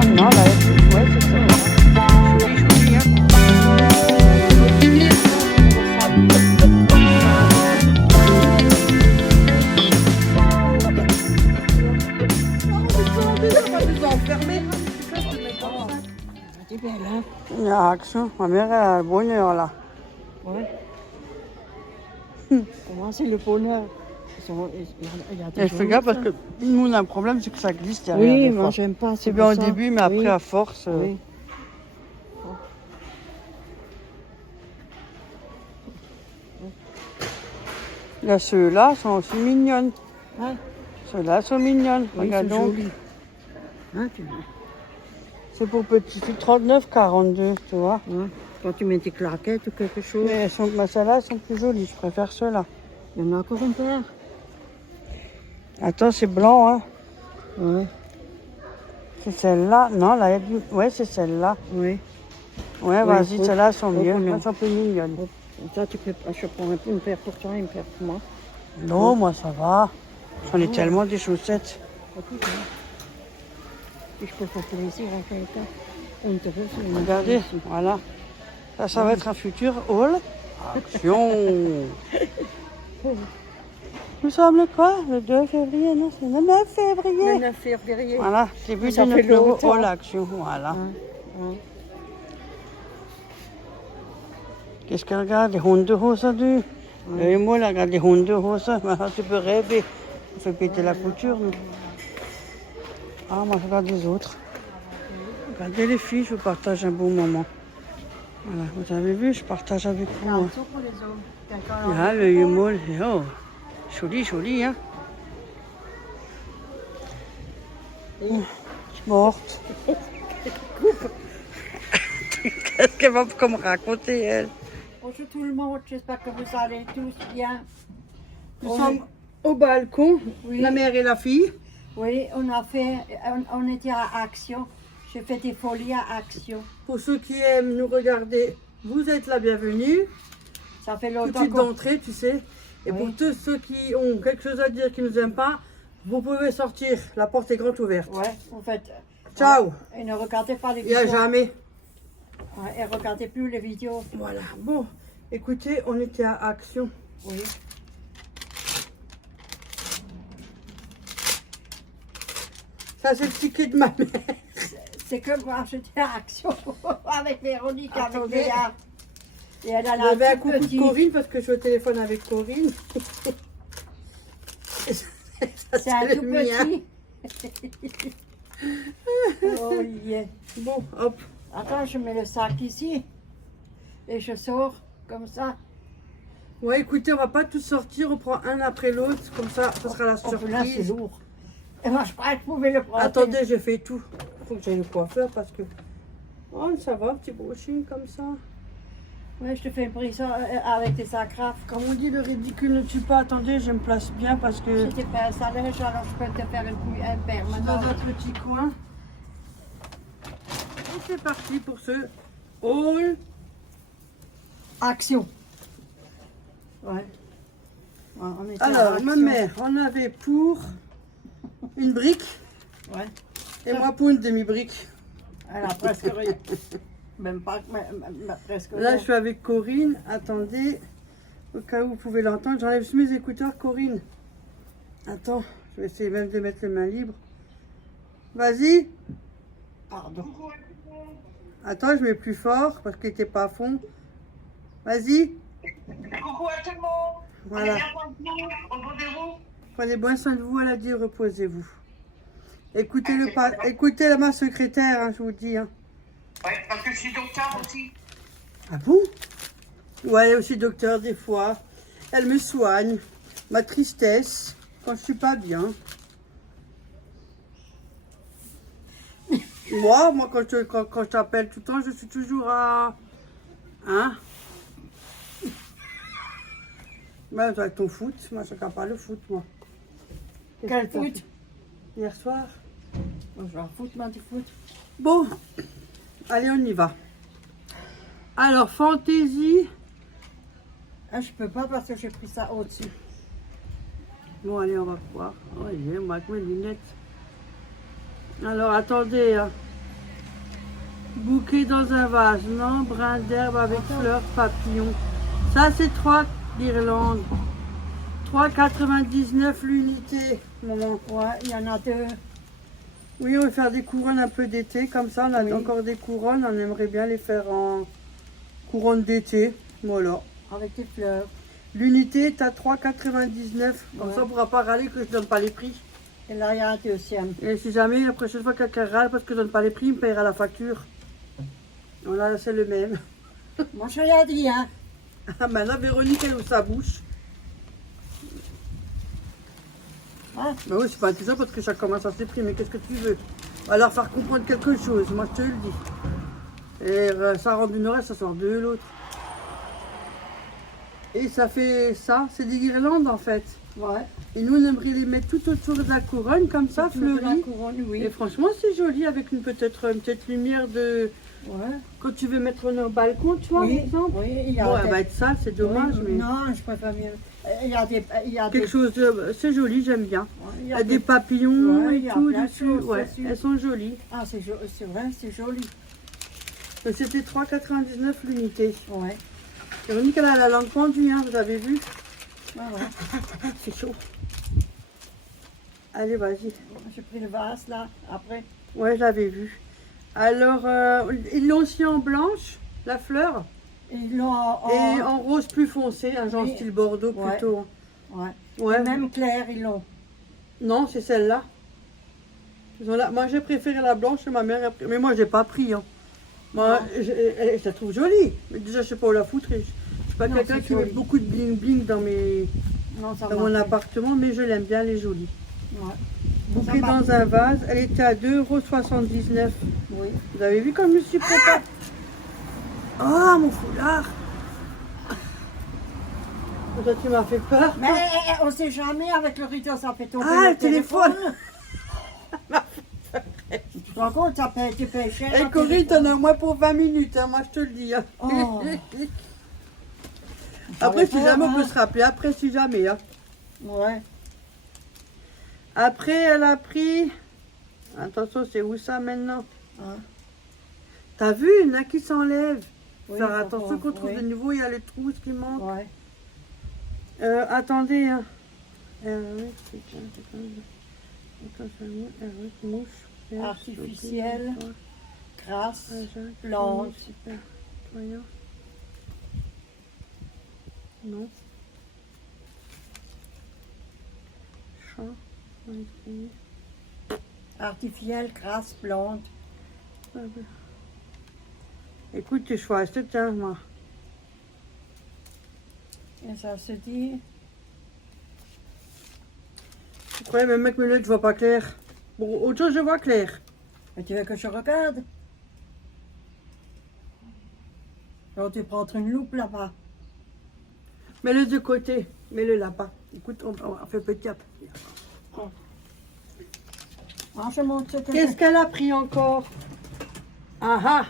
celle-là. Non, là, ouais, c'est celle-là. Jolie, hein. C'est belle, hein? Il y a Action. Ma mère elle a le bonheur là. Ouais. Comment c'est le bonheur? Il y a des Et fais gaffe parce que nous on a un problème, c'est que ça glisse derrière. oui, des moi fois. j'aime pas. C'est bien au début, mais après oui. à force. Oui. Là, ceux-là sont aussi mignonnes. Ouais. Ceux-là sont mignonnes. Oui, Regarde c'est donc. joli. Hein, tu vois. C'est pour petites filles 39,42, tu vois. Hein? Quand tu mets des claquettes ou quelque chose. Mais celles-là, elles sont plus jolies. Je préfère ceux-là. Il y en a encore un paire. Attends, c'est blanc, hein. Ouais. C'est celle-là. Non, là, il y a du... Ouais, c'est celle-là. Oui. Ouais, vas-y, oh, celles-là sont mieux. non. Elles sont plus mignonnes. Ça, tu peux pas. Je prends une paire pour toi et une paire pour moi. Non, moi, ça va. J'en ai tellement des chaussettes. Si je peux faire plaisir à quelqu'un. On te veut, c'est une Regardez, ici. voilà. Ça va être un futur haul. Action. Nous sommes le quoi? Le 2 février, non? C'est le 9 février. Le 9 février. Voilà, début de Ça fait notre nouveau longtemps. haul Action. Voilà. Ouais. Qu'est-ce qu'elle regarde? Les Hundehosen du. Et moi, elle regarde les Hundehosen. Maintenant, tu peux rêver. On fait péter la couture, nous. Ah, moi, je regarde les autres. Regardez les filles, je vous partage un beau moment. Voilà, vous avez vu, je partage avec vous. Hein. Pour les hommes. Ah, le humour, oh, joli, joli, hein. Je suis morte. Qu'est-ce qu'elle va me raconter, elle? Bonjour tout le monde, j'espère que vous allez tous bien. Nous sommes au balcon, Oui. la mère et la fille. Oui, on était à Action. J'ai fait des folies à Action. Pour ceux qui aiment nous regarder, vous êtes la bienvenue. Ça fait Tout de longtemps suite qu'on... d'entrée, tu sais. Et Oui. pour tous ceux qui ont quelque chose à dire, qui ne nous aiment pas, vous pouvez sortir. La porte est grande ouverte. Ouais, en fait. Ciao. Et ne regardez pas les Il n'y a vidéos. jamais. Ouais, et regardez plus les vidéos. Voilà. Bon, écoutez, on était à Action. Oui. Ça, c'est le ticket de ma mère. C'est que moi, j'étais à Action avec Véronique, avec Attendez. Léa. Et elle a Il y avait un tout coucou petit. de Corinne parce que je suis au téléphone avec Corinne. C'est un le tout mien. petit. Oh yeah. Bon, hop. Attends, je mets le sac ici. Et je sors comme ça. Ouais, écoutez, on va pas tous sortir. On prend un après l'autre. Comme ça, ce sera la Oh, là, c'est surprise. lourd. Et moi, je crois que je pouvais le prendre. Attendez, je fais tout. Faut que j'aille au coiffeur parce que... Oh, ça va, petit brushing comme ça. Oui, je te fais une prise avec des agrafes. Comme on dit, le ridicule ne tue pas. Attendez, je me place bien parce que... Si tu fais un salèche, alors je peux te faire un paire dans maintenant. notre petit coin. Et c'est parti pour ce haul. Action. Ouais. Ouais, on était à Alors, Action. ma mère en avait pour une brique Ouais. et moi pour une demi-brique. Elle a presque rien. Même pas, presque Là, rien. je suis avec Corinne. Attendez, au cas où vous pouvez l'entendre. J'enlève juste mes écouteurs, Corinne. Attends, je vais essayer même de mettre les mains libres. Vas-y. Pardon. Attends, je mets plus fort parce qu'il n'était pas à fond. Vas-y. Coucou à tout le monde. Voilà. On est bien pour vous. Reposez-vous. Prenez bien soin de vous, elle a dit, reposez-vous. Écoutez ma secrétaire, hein, je vous dis. Hein. Ouais, parce que je suis docteur aussi. Ah bon? Ouais, elle est aussi docteur des fois. Elle me soigne. Ma tristesse, quand je suis pas bien. Moi quand je t'appelle tout le temps, je suis toujours à... Hein? Ben, toi, avec ton foot. Moi, je ne regarde pas le foot, moi. Qu'est-ce Quel que t'as foot? fait hier soir. Moi, je vais en foutre, moi, du foot. Bon, allez, on y va. Alors, fantaisie. Ah, je peux pas parce que j'ai pris ça au-dessus. Bon, allez, on va voir. Oh, il est, moi, avec mes lunettes. Alors, attendez. Hein. Bouquet dans un vase, non, brin d'herbe avec fleurs, papillons. Ça, c'est 3 guirlandes. 3,99 l'unité, maman. Ouais, il y en a 2. Oui, on va faire des couronnes un peu d'été, comme ça, on a Oui. encore des couronnes, on aimerait bien les faire en couronne d'été. Voilà. Avec des fleurs. L'unité est à 3,99. Comme Ouais. ça, on ne pourra pas râler que je ne donne pas les prix. Et là, il y a un deuxième. Et si jamais la prochaine fois quelqu'un râle parce que je ne donne pas les prix, il me paiera la facture. Voilà, c'est le même. Moi, je rien dit, hein. Ah, maintenant, Véronique, elle ouvre sa bouche. Ah, Ben oui, c'est pas intéressant parce que ça commence à s'exprimer. Qu'est-ce que tu veux? Alors, faire comprendre quelque chose, moi je te le dis. Et ça rend d'une oreille, ça sort de l'autre. Et ça fait ça, c'est des guirlandes en fait. ouais. Et nous, on aimerait les mettre tout autour de la couronne, comme ça, Autour de la fleuries. couronne, oui. Et franchement, c'est joli avec une petite lumière de. Ouais. Quand tu veux mettre au balcon, tu vois, Oui, par exemple. oui, il y a Bon, des- elle va être sale, c'est dommage, Oui, mais. Non, je préfère mieux. Il y a des... Il y a Quelque des... chose de. C'est joli, j'aime bien. il Il y y a a des papillons Ouais, il et y a tout plein de dessus. choses Ouais, dessus. elles sont jolies. Ah, c'est vrai, c'est joli. Mais c'était 3,99 l'unité. Ouais. Véronique, elle a la langue pendue, hein, vous avez vu? Ouais, ouais. C'est chaud. Allez, vas-y. J'ai pris le vase, là, après. Ouais, je l'avais vu. Alors, ils l'ont aussi en blanche, la fleur, Ils l'ont en... et en rose plus foncé, un genre Oui. style Bordeaux Ouais. plutôt. Ouais. Ouais. Et même clair, ils l'ont. Non, c'est celle-là. Ils ont moi, j'ai préféré la blanche et ma mère a pris. Mais moi, j'ai pas pris. Hein. Moi, je la trouve jolie. Mais déjà, je sais pas où la foutre. Je suis pas Non, quelqu'un c'est qui met joli. beaucoup de bling-bling dans, Non, ça dans mon marche. appartement, mais je l'aime bien, elle est jolie. Ouais. Bouquet Ça marche. dans un vase, elle était à 2,79 €. Oui. Vous avez vu comme je me suis préparée? Oh, mon foulard! Toi, tu m'as fait peur. Mais on sait jamais, avec le rideau, ça fait tomber Ah, le le téléphone. Tu te rends compte, tu payes cher. Et le Corinne, téléphone. t'en as au moins pour 20 minutes, hein, moi je te le dis. Hein. Oh. Après, si J'avais jamais, peur, on peut hein. se rappeler. Après, si jamais. Hein. Ouais. Après, elle a pris. Attention, c'est où ça maintenant? Hein. T'as vu, il y en a qui s'enlèvent. Oui, Faire faut- attention qu'on trouve oui. de nouveau, il y a les trous qui manquent. Ouais. Attendez. Hein. Oui, c'est bien, c'est quand même- Attention, mouche. perche, Artificielle. chocolat, Grasse, Ajax, blanche. super. Voyons. Non. Chat. on va essayer. artificielle, grasse, blonde. Ah ben. Écoute, tu choisis, tiens, moi. Et ça se dit. Je croyais même avec mes lunettes, je vois pas clair. Bon, autre chose, je vois clair. Mais tu veux que je regarde? Alors tu prends une loupe là-bas. Mets-le de côté, mets-le là-bas. Écoute, on fait petit à petit. Ah, je montre ce que Qu'est-ce qu'elle a pris encore? Ah ah!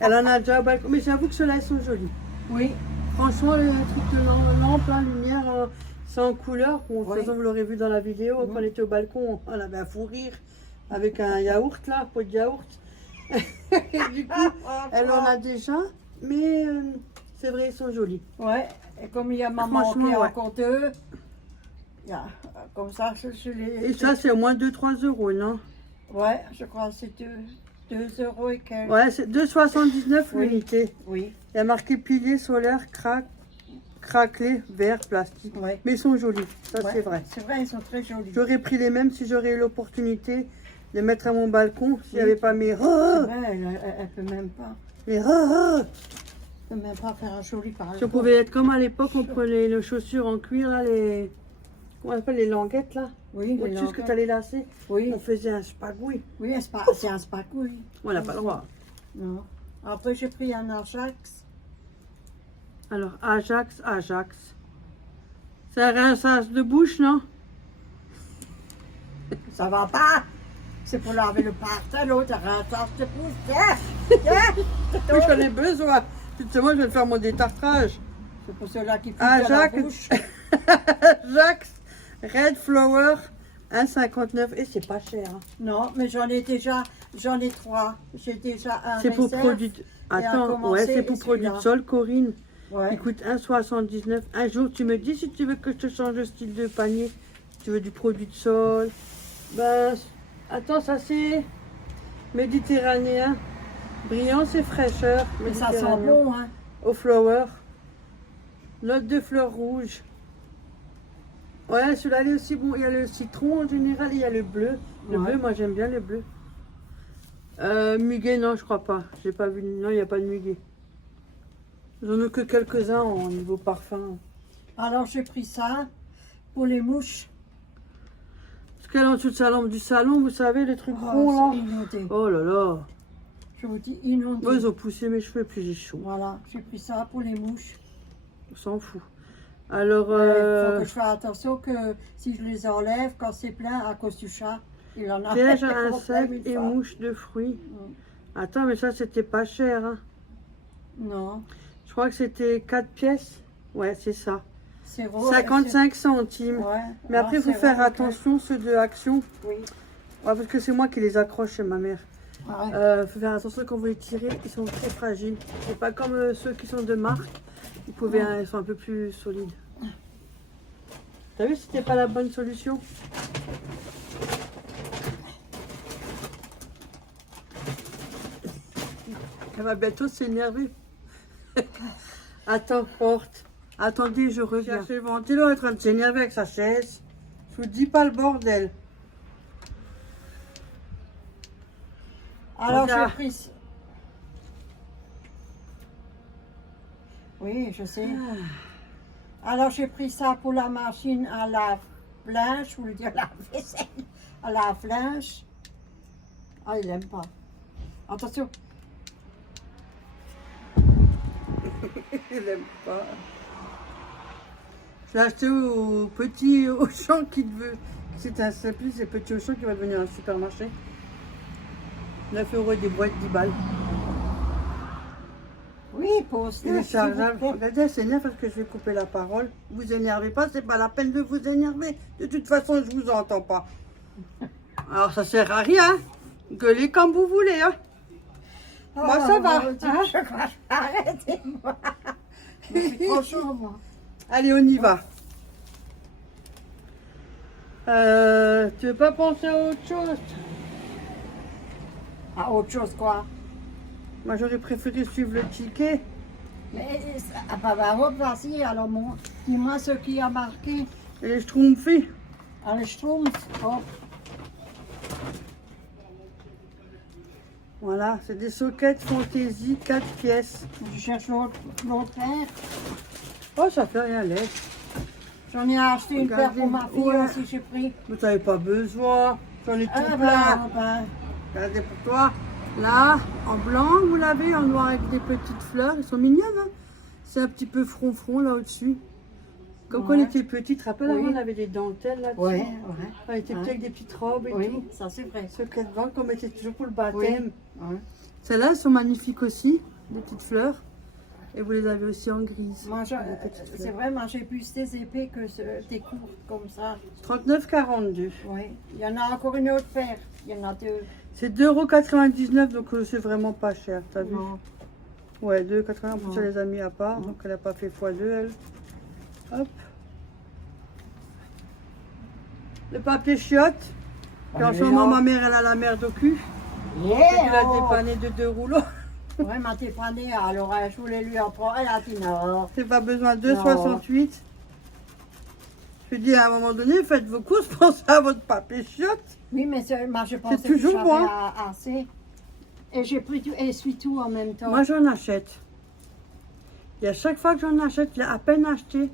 Elle en a déjà au balcon. Mais j'avoue que ceux-là, ils sont jolis. Oui, Franchement, le truc de lampe, la lumière, c'est en couleur. Bon, de toute Oui. façon, vous l'aurez vu dans la vidéo, Oui. quand on était au balcon, on avait un fou rire avec un yaourt, là, pot de yaourt. Et du coup, elle en a déjà, mais c'est vrai, ils sont jolis. ouais. Et comme il y a maman Franchement, qui a ouais. encore deux, il y a, comme ça, je les. Et ça, c'est au moins 2-3 €, non? Ouais, je crois que c'est 2 € et quelques. Ouais, c'est 2,79 Oui. l'unité. Oui, Il y a marqué pilier solaire, craquelé, vert, plastique. ouais. Mais ils sont jolis, ça Ouais, c'est vrai. C'est vrai, ils sont très jolis. J'aurais pris les mêmes si j'aurais eu l'opportunité de les mettre à mon balcon, s'il n'y Oui. avait pas mes C'est rats, vrai, elle peut même pas. les rats. Elle peut même pas faire un joli par Si on pouvait être comme à l'époque, on prenait les chaussures en cuir, là, les. Comment on appelle les languettes, là? Oui, les Au-dessus, ce que languettes. tu allais lasser. Oui, On faisait un spagouille. oui, c'est un spagouille. On n'a pas le droit. Non. Après, j'ai pris un Ajax. Alors, Ajax. C'est un rinçage de bouche, non? Ça va pas. C'est pour laver le parterre, l'autre, ça te pousse. Tiens, Oui, j'en ai besoin. Justement, je vais faire mon détartrage. c'est pour ceux-là qui poussent dans la Ajax. bouche. Ajax Red Flower 1,59 et c'est pas cher. Hein. Non, mais j'en ai 3. J'ai déjà un C'est pour réserve. produit. Attends, commencer, ouais, c'est pour et produit de celui-là. sol, Corinne. Ouais. Il coûte 1,79. Un jour, tu me dis si tu veux que je te change de style de panier. Si tu veux du produit de sol. Ben, attends, ça c'est méditerranéen. Brillance et fraîcheur. Mais ça sent méditerranéen. bon, hein. Au flower. Note de fleurs rouges. Ouais, celui-là il est aussi bon. Il y a le citron en général et il y a le bleu. Le Ouais. bleu, moi j'aime bien le bleu. Muguet, non, je crois pas. J'ai pas vu. Non, il n'y a pas de muguet. J'en ai que quelques-uns au niveau parfum. Alors j'ai pris ça pour les mouches. Ce qu'elle est en dessous de sa lampe du salon, vous savez, les trucs Oh, ronds c'est là. inondé. Oh là là. Je vous dis inondé. Moi, ils ont poussé mes cheveux, puis j'ai chaud. Voilà, j'ai pris ça pour les mouches. On s'en fout. Alors, Il faut que je fasse attention que si je les enlève, quand c'est plein à cause du chat, il en a piège fait à des problèmes insectes une et fois. mouches de fruits. Mm. Attends, mais ça, c'était pas cher. Hein. Non, Je crois que c'était 4 pièces. Ouais, c'est ça. c'est rose. 55 centimes. Ouais. Mais après, il faut c'est faire rose, attention, ceux de Action. Oui. Ouais, parce que c'est moi qui les accroche chez ma mère. Ouais. Faut faire attention quand vous les tirez, ils sont très fragiles. C'est pas comme ceux qui sont de marque. Ils sont un peu plus solides. T'as vu, c'était pas la bonne solution. Elle va bientôt s'énerver. Attends, porte. Attendez, je reviens. Le ventilo est en train de s'énerver avec sa chaise. Je vous dis pas le bordel. Alors Regarde. j'ai pris. Oui, je sais. Alors j'ai pris ça pour la machine à lave-linge, je voulais dire la vaisselle, à lave-linge. Ah, il aime pas. Attention. Il aime pas. Je l'ai acheté au petit Auchan qui veut. C'est plus ces petits Auchan qui va devenir un supermarché. 9 € des boîtes 10 balles. Oui, pose Il est chargeable. Regardez, elle s'énerve parce que je vais couper la parole. Vous énervez pas, c'est pas la peine de vous énerver. De toute façon, je vous entends pas. Alors ça sert à rien. Gueulez comme vous voulez. Hein. Moi, ça va. Hein. Arrêtez-moi. Il fait trop chaud, moi. Allez, on y va. Tu veux pas penser à autre chose? Ah, autre chose, quoi. Moi, j'aurais préféré suivre le ticket. Mais, vas-y, alors, dis-moi ce qui a marqué. Et les schtroumpfs. Allez, Schtroumpf. Oh. Voilà, c'est des sockets fantaisie 4 pièces. Je cherche l'autre paire. Oh, ça fait rien, laisse. J'en ai acheté une paire pour ma fille Ouais. aussi, j'ai pris. Vous n'avez pas besoin. J'en ai tout Ah, plein. ben, Regardez pour toi. Là, en blanc, vous l'avez, en noir avec des petites fleurs. Ils sont mignonnes, hein. C'est un petit peu front là au-dessus. Comme quand on Ouais. était petite, tu te rappelles, Oui. avant, on avait des dentelles là-dessus. ouais. On était petits avec des petites robes et Oui, tout. ça c'est vrai. Sockets blancs qu'on mettait toujours pour le baptême. Oui. Ouais. Celles-là, elles sont magnifiques aussi, des petites fleurs. Et vous les avez aussi en grise. Moi, des petites c'est fleurs. vrai, moi j'ai plus des épées que des courtes comme ça. 39,42. Oui. Il y en a encore une autre paire. Il y en a deux. C'est 2,99 €, donc c'est vraiment pas cher, t'as vu? Non. Ouais, 2,80 €, en plus Non. elle les a mis à part, Non. donc elle n'a pas fait x2, elle. Hop. Le papier chiotte. Puis en ce moment, ma mère, elle a la merde au cul. Yeah, Elle a oh. dépanné de 2 rouleaux. Ouais, m'a dépanné, alors je voulais lui en prendre. Elle a dit non. C'est pas besoin de 2,68 €. Je dis à un moment donné, faites vos courses, pensez à votre papier chiotte. Oui, mais moi je pensais que toujours j'avais bon. assez. Et j'ai pris tout, essuie-tout en même temps. Moi, j'en achète. Et à chaque fois que j'en achète, je l'ai à peine acheté.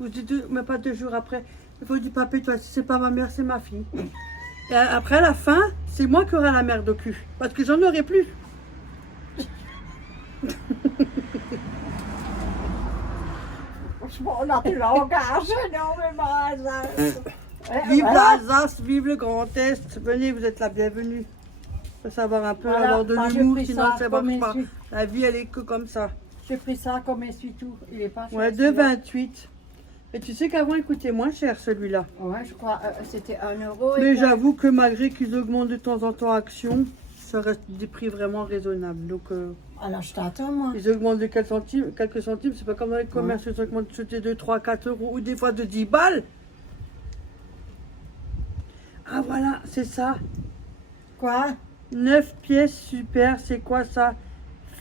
Vous dites, mais pas 2 jours après, il faut du papier, toi, si c'est pas ma mère, c'est ma fille. Et après, à la fin, c'est moi qui aurai la merde au cul. Parce que j'en aurai plus. On a tout langage énormément. Vive l'Alsace, vive le Grand Est. Venez, vous êtes la bienvenue. Faut savoir un peu Voilà, avoir de moi, j'ai l'humour, pris sinon ça ça comme marche pas. essuie. La vie, elle est que comme ça. J'ai pris ça comme essuie-tout. Il est pas cher. Ouais, celui-là. 2,28. Et tu sais qu'avant, il coûtait moins cher celui-là. Ouais, je crois c'était 1 euro. Mais j'avoue que malgré qu'ils augmentent de temps en temps Action, ça reste des prix vraiment raisonnables. Donc, Alors, je t'attends, moi. ils augmentent de quelques centimes. C'est pas comme dans les commerces, ils augmentent de 3, 4 euros ou des fois de 10 balles. Ah voilà, c'est ça. Quoi? 9 pièces super, c'est quoi ça?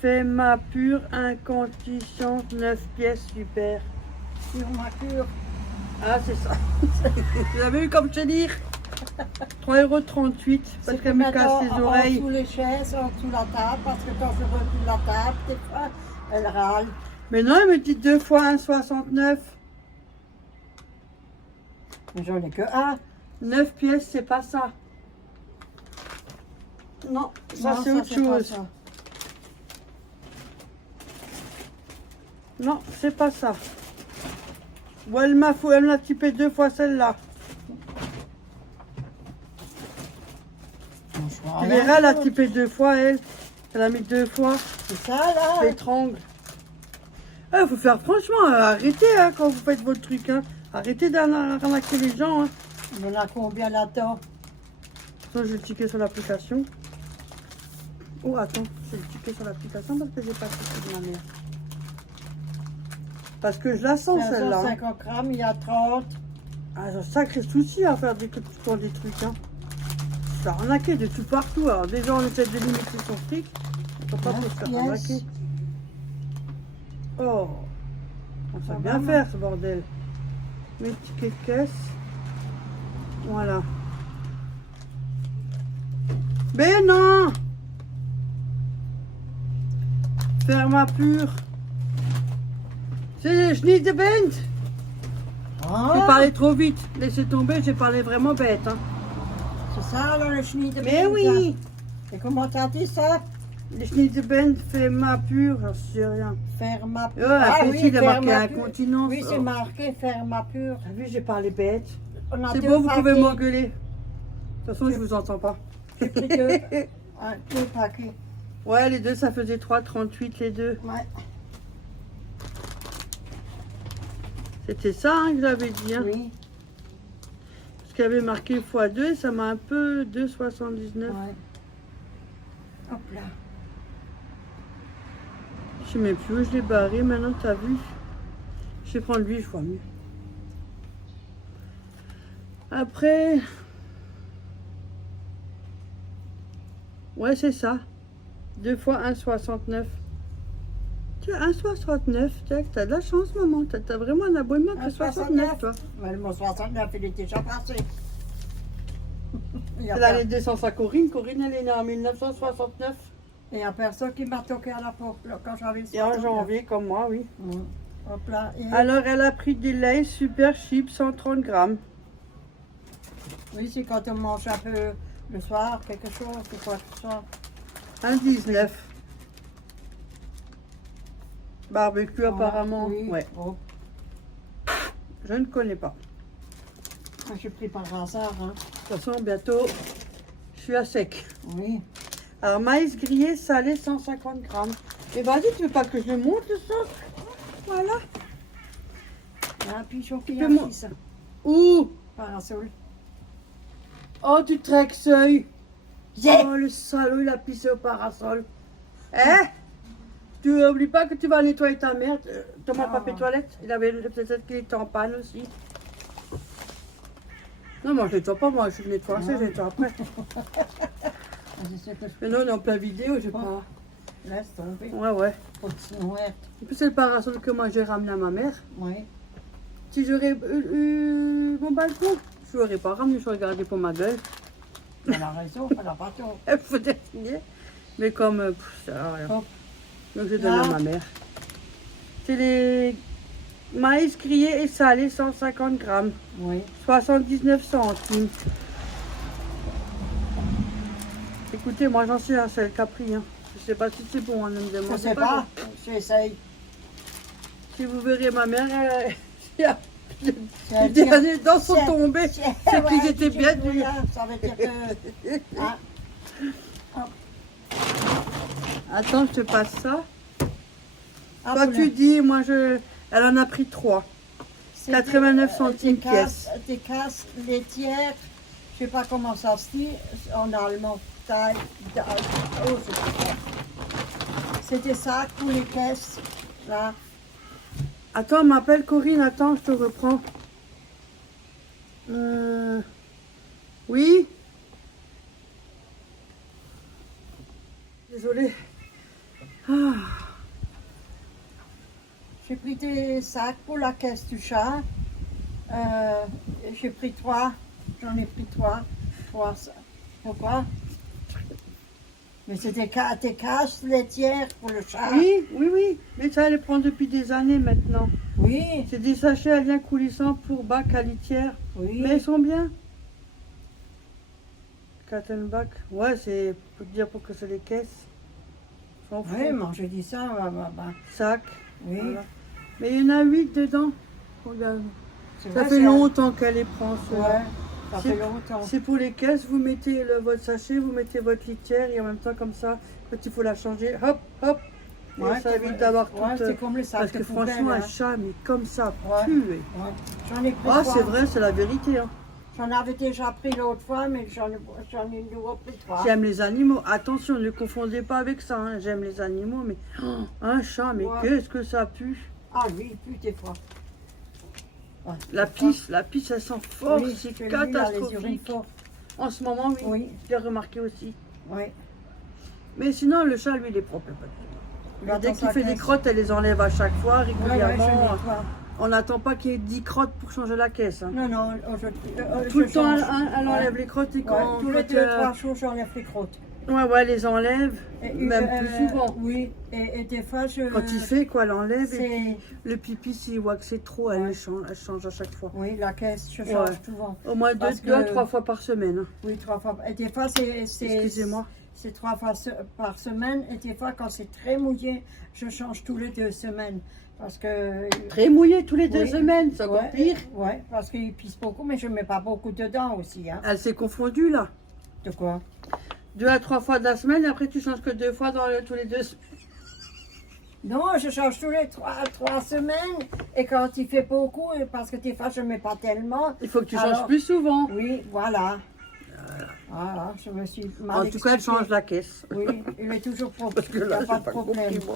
Fais ma pure incandescence, 9 pièces super. Sur ma cure. Ah, c'est ça. Vous avez eu comme te dire 3,38 € parce C'est qu'elle que me casse maintenant, les oreilles. En dessous les chaises, en dessous la table, parce que quand je recule la table, des fois, elle râle. Mais non, elle me dit 2 fois 1,69. Mais j'en ai que un. 9 pièces, c'est pas ça. Non, ça Non, c'est autre pas chose. ça. Non, c'est pas ça. Bon, elle m'a typé 2 fois celle-là. Non, je vois Tu rien verras, elle a d'autre. typé 2 fois, elle. Elle a mis 2 fois. C'est ça, là? L'étrangle. Il faut faire franchement, arrêtez hein, quand vous faites votre truc. Hein. Arrêtez d'arnaquer les gens. Hein. Il y en a combien là-dedans? Attends, je vais cliquer sur l'application. Oh, attends, je vais cliquer sur l'application parce que j'ai pas cliqué de ma mère. Parce que je la sens celle-là. 550 grammes, il y a 30. Ah, j'ai un sacré souci à faire des trucs. Hein. C'est arnaqué de tout partout. Alors, déjà, on essaie de limiter son fric. On peut pas Yes, se faire yes. arnaquer. Oh, on Ça sait va, bien non? faire ce bordel. Mes tickets de caisse. Voilà. Mais non! Ferme à pure. C'est Schneidebend. J'ai Ah, parlé trop vite. Laissez tomber, j'ai parlé vraiment bête. Hein. c'est ça, là, le chenille de Mais Benz, oui! là. Et comment t'as dit ça? Le Schneidebend fait ma pure, j'en sais rien. Ferme à pure. Après, il a marqué ferme à pure. incontinence. Oui, c'est Oh. marqué ferme à pure. T'as vu, j'ai parlé bête. On a C'est deux bon, vous pouvez paquets. m'engueuler. De toute façon, je vous entends pas. J'ai pris deux paquets. Ouais, les deux, ça faisait 3,38 les deux. Ouais. C'était ça hein, que j'avais dit. Hein. Oui. Parce qu'il y avait marqué x2, ça m'a un peu 2,79. Ouais. Hop là. Je sais même plus où je l'ai barré maintenant, t'as vu. Je vais prendre lui, je vois mieux. Après... Ouais, c'est ça. 2 fois 1,69. Tu as 1,69. T'as de la chance, maman. T'as vraiment un abonnement de 69, toi. Mais le mot 69, il est déjà passé. Il y a C'est l'année de naissance à Corinne. Corinne, elle est née en 1969. Il n'y a personne qui m'a toqué à la porte là, quand j'avais Et en janvier, comme moi, oui. Hop là. Et... Alors, elle a pris des laits super cheap, 130 grammes. Oui, c'est quand on mange un peu le soir, quelque chose, c'est quoi que ce soit. 1,19. Barbecue, Ah, apparemment. oui. Ouais. Oh. Je ne connais pas. Moi, j'ai pris par hasard. Hein. De toute façon, bientôt, je suis à sec. Oui. Alors, maïs grillé, salé, 150 grammes. Et vas-y, tu veux pas que je le monte, le sauce? Voilà. Il y a un pigeon qui peux a mo- pris ça. Ouh! Parasol. Oh, du trexeuil! Yeah. Oh, le salaud, il a pissé au parasol. Hein? Tu n'oublies pas que tu vas nettoyer ta merde. Thomas, le Ah. papier toilette, il avait peut-être qu'il était en panne aussi. Non, moi je nettoie pas, moi je nettoie assez, je nettoie après. Vas-y, c'est que je Mais non, on est en plein vidéo, j'ai pas. laisse tomber. Ouais, ouais. Continue. En plus, c'est le parasol que moi j'ai ramené à ma mère. Oui. Si j'aurais eu mon balcon, je l'aurais pas ramené, je l'aurais gardé pour ma gueule. Elle a raison, elle a pas tort. Il faut dessiner. Mais comme ça sert à rien. Hop. Donc je donne à Là. ma mère. C'est les maïs grillé et salé, 150 grammes. Oui. 79 centimes. Écoutez, moi j'en sais un, c'est le Capri. Hein. Je sais pas si c'est bon, hein, ne me Je demandez sais pas, j'essaye. Si vous verrez ma mère, il y a C'est les derniers dents sont c'est- tombées. c'est C'est qu'ils ouais, étaient tu bien sais, durs. hein, ça veut dire que... Ah, Attends, je te passe ça. ah, Toi pour tu le- dis, moi elle en a pris 3. c'est 89 centimes pièce. Des casses laitières, je sais pas comment ça se dit en allemand. Oh, je sais pas. C'est des sacs pour les caisses, là. Attends, m'appelle Corinne, attends, je te reprends. Oui. Désolée. Ah. J'ai pris des sacs pour la caisse du chat. J'ai pris 3. J'en ai pris 3. Pourquoi? Mais c'est des casses laitières pour le chat. Oui, oui, oui. Mais ça, elle les prend depuis des années maintenant. Oui, C'est des sachets à lien coulissant pour bac à litière. oui. Mais ils sont bien. Kattenbach. Ouais, c'est pour te dire pour que c'est les caisses. S'en fout. Oui, moi j'ai dit ça. Sac. Oui, Voilà. Mais il y en a 8 dedans. Regarde. c'est Ça vrai, fait c'est- longtemps qu'elle les prend. ceux-là. Ouais, ça C'est- fait longtemps. C'est pour les caisses, vous mettez votre sachet, vous mettez votre litière et en même temps comme ça, quand il faut la changer, hop, hop, et Ouais, ça c'est évite vrai. d'avoir Ouais, toute... c'est comme les sacs Parce de que poubelle, franchement, hein. un chat, mais comme ça, Ouais. puer. Ouais. J'en ai pris Ah, 3. c'est vrai, c'est la vérité. Hein. J'en avais déjà pris l'autre fois, mais j'en ai nouveau pris 3. J'aime les animaux. Attention, ne confondez pas avec ça. Hein. J'aime les animaux, mais un chat, mais Ouais. qu'est-ce que ça pue. Ah oui, plus des fois. Ouais, La des fois. pisse, elle sent fort, Oui, c'est chez lui, il a les urines catastrophique. fortes. En ce moment, oui. Oui, Je l'ai remarqué aussi. oui. Mais sinon, le chat, lui, il est propre. il y a pas de Il problème. Dès attend qu'il sa fait des caisse. crottes, elle les enlève à chaque fois, Ouais, régulièrement. je nettoie. On n'attend pas qu'il y ait 10 crottes pour changer la caisse. Hein. Non, non, aujourd'hui. Tout le temps, change. elle enlève les crottes et Ouais, quand... tous les quand, 2-3 jours, j'enlève les crottes. ouais, elle les enlève, Et, même plus souvent. Oui, et des fois, je. Quand il fait, quoi, elle enlève et c'est- puis le pipi, s'il voit que c'est trop, elle, Ouais. elle change à chaque fois. Oui, la caisse, je change Ouais. souvent. Au moins Parce 2 à que- 3 fois par semaine. Hein. Oui, 3 fois. Et des fois, Excusez-moi. c'est 3 fois par semaine. Et des fois, quand c'est très mouillé, je change tous les 2 semaines. Parce que. Très mouillé tous les 2 Oui. semaines, c'est encore Ouais, pire. ouais, parce qu'il pisse beaucoup, mais je ne mets pas beaucoup dedans aussi. Hein. Elle s'est confondue, là. De quoi? 2 à 3 fois de la semaine, et après tu changes que 2 fois tous les 2 semaines. Non, je change tous les 3 semaines. Et quand il fait beaucoup, parce que des fois, je ne mets pas tellement. Il faut que tu changes Alors, plus souvent. Oui, voilà. Voilà, je me suis mal En tout cas, elle expliquée. change la caisse. Oui, il est toujours propre. Parce que Il n'y là, a j'ai pas pas de problème. compris, moi.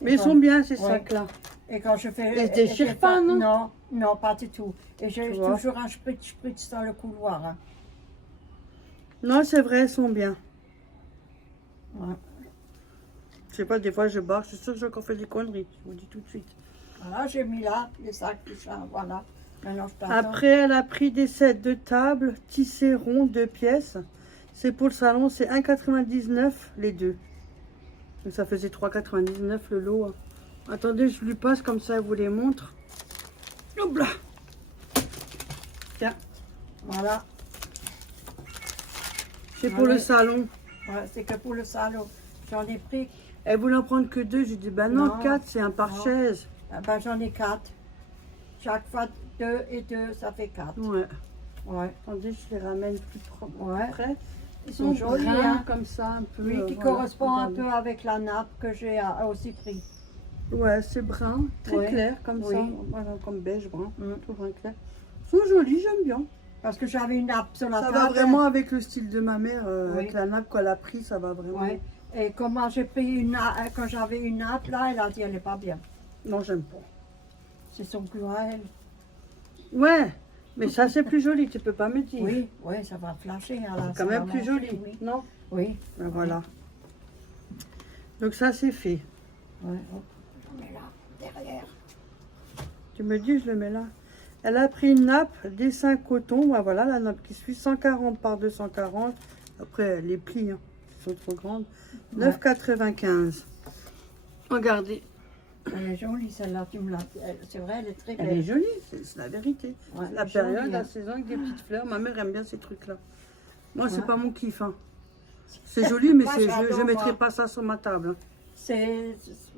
Mais ils sont bien, ces Ouais. sacs-là. Et quand je fais. Ils se déchirent des pas, fois- non? Non, non, pas du tout. Et j'ai Tu vois. toujours un spritz dans le couloir. Hein. Non, c'est vrai, elles sont bien. Ouais. Je sais pas, des fois je barre, je suis sûre que j'ai encore fait des conneries. Je vous dis tout de suite. Voilà, j'ai mis là les sacs du chat. Voilà. Maintenant, je t'attends. Après, elle a pris des sets de table, tissé rond, 2 pièces. C'est pour le salon, c'est 1,99 les deux. Donc ça faisait 3,99 le lot. Hein. Attendez, je lui passe comme ça, elle vous les montre. Hop là. Tiens, Voilà. c'est pour le salon. Ouais, c'est que pour le salon. J'en ai pris. Elle voulait en prendre que 2. J'ai dit, ben non, Non. 4, c'est un par Non. chaise. Ben, j'en ai 4. Chaque fois 2 et 2, ça fait 4. Ouais. Ouais. Attendez, je les ramène plus propre. Ouais. Après, Ils sont jolis, bruns, hein. comme ça, un peu. Oui, qui voilà, correspond un regardez. peu avec la nappe que j'ai aussi pris. Ouais, c'est brun, très Ouais. clair comme Oui. ça, voilà, comme beige brun, Mm. tout brun clair. Ils sont jolis, j'aime bien. Parce que j'avais une nappe sur la Ça table. va vraiment avec le style de ma mère, Oui. avec la nappe qu'elle a pris, ça va vraiment. Ouais. Et comment j'ai pris une nappe, quand j'avais une nappe là, elle a dit elle n'est pas bien. Non, j'aime pas. C'est son goût à elle. Ouais, mais ça c'est plus joli, tu peux pas me dire. Oui, oui, ça va flasher. Alors, C'est ça quand même va plus manger, joli, Oui, non? oui. Ben voilà. Donc ça c'est fait. Ouais. Hop, on est là, derrière. Tu me dis, je le mets là. Elle a pris une nappe, dessin coton, ben voilà la nappe qui suit, 140 par 240. Après les plis, hein, qui sont trop grandes. Ouais. 9,95. Regardez, Elle est jolie celle-là, tu me l'as. C'est vrai, elle est très belle. elle est jolie, c'est la vérité. Ouais, La elle est période, jolie, la hein. saison avec des petites fleurs. Ma mère aime bien ces trucs-là. Moi, c'est Ouais. pas mon kiff. Hein. C'est joli, mais Moi, je j'adore, ne mettrai moi. pas ça sur ma table. Hein.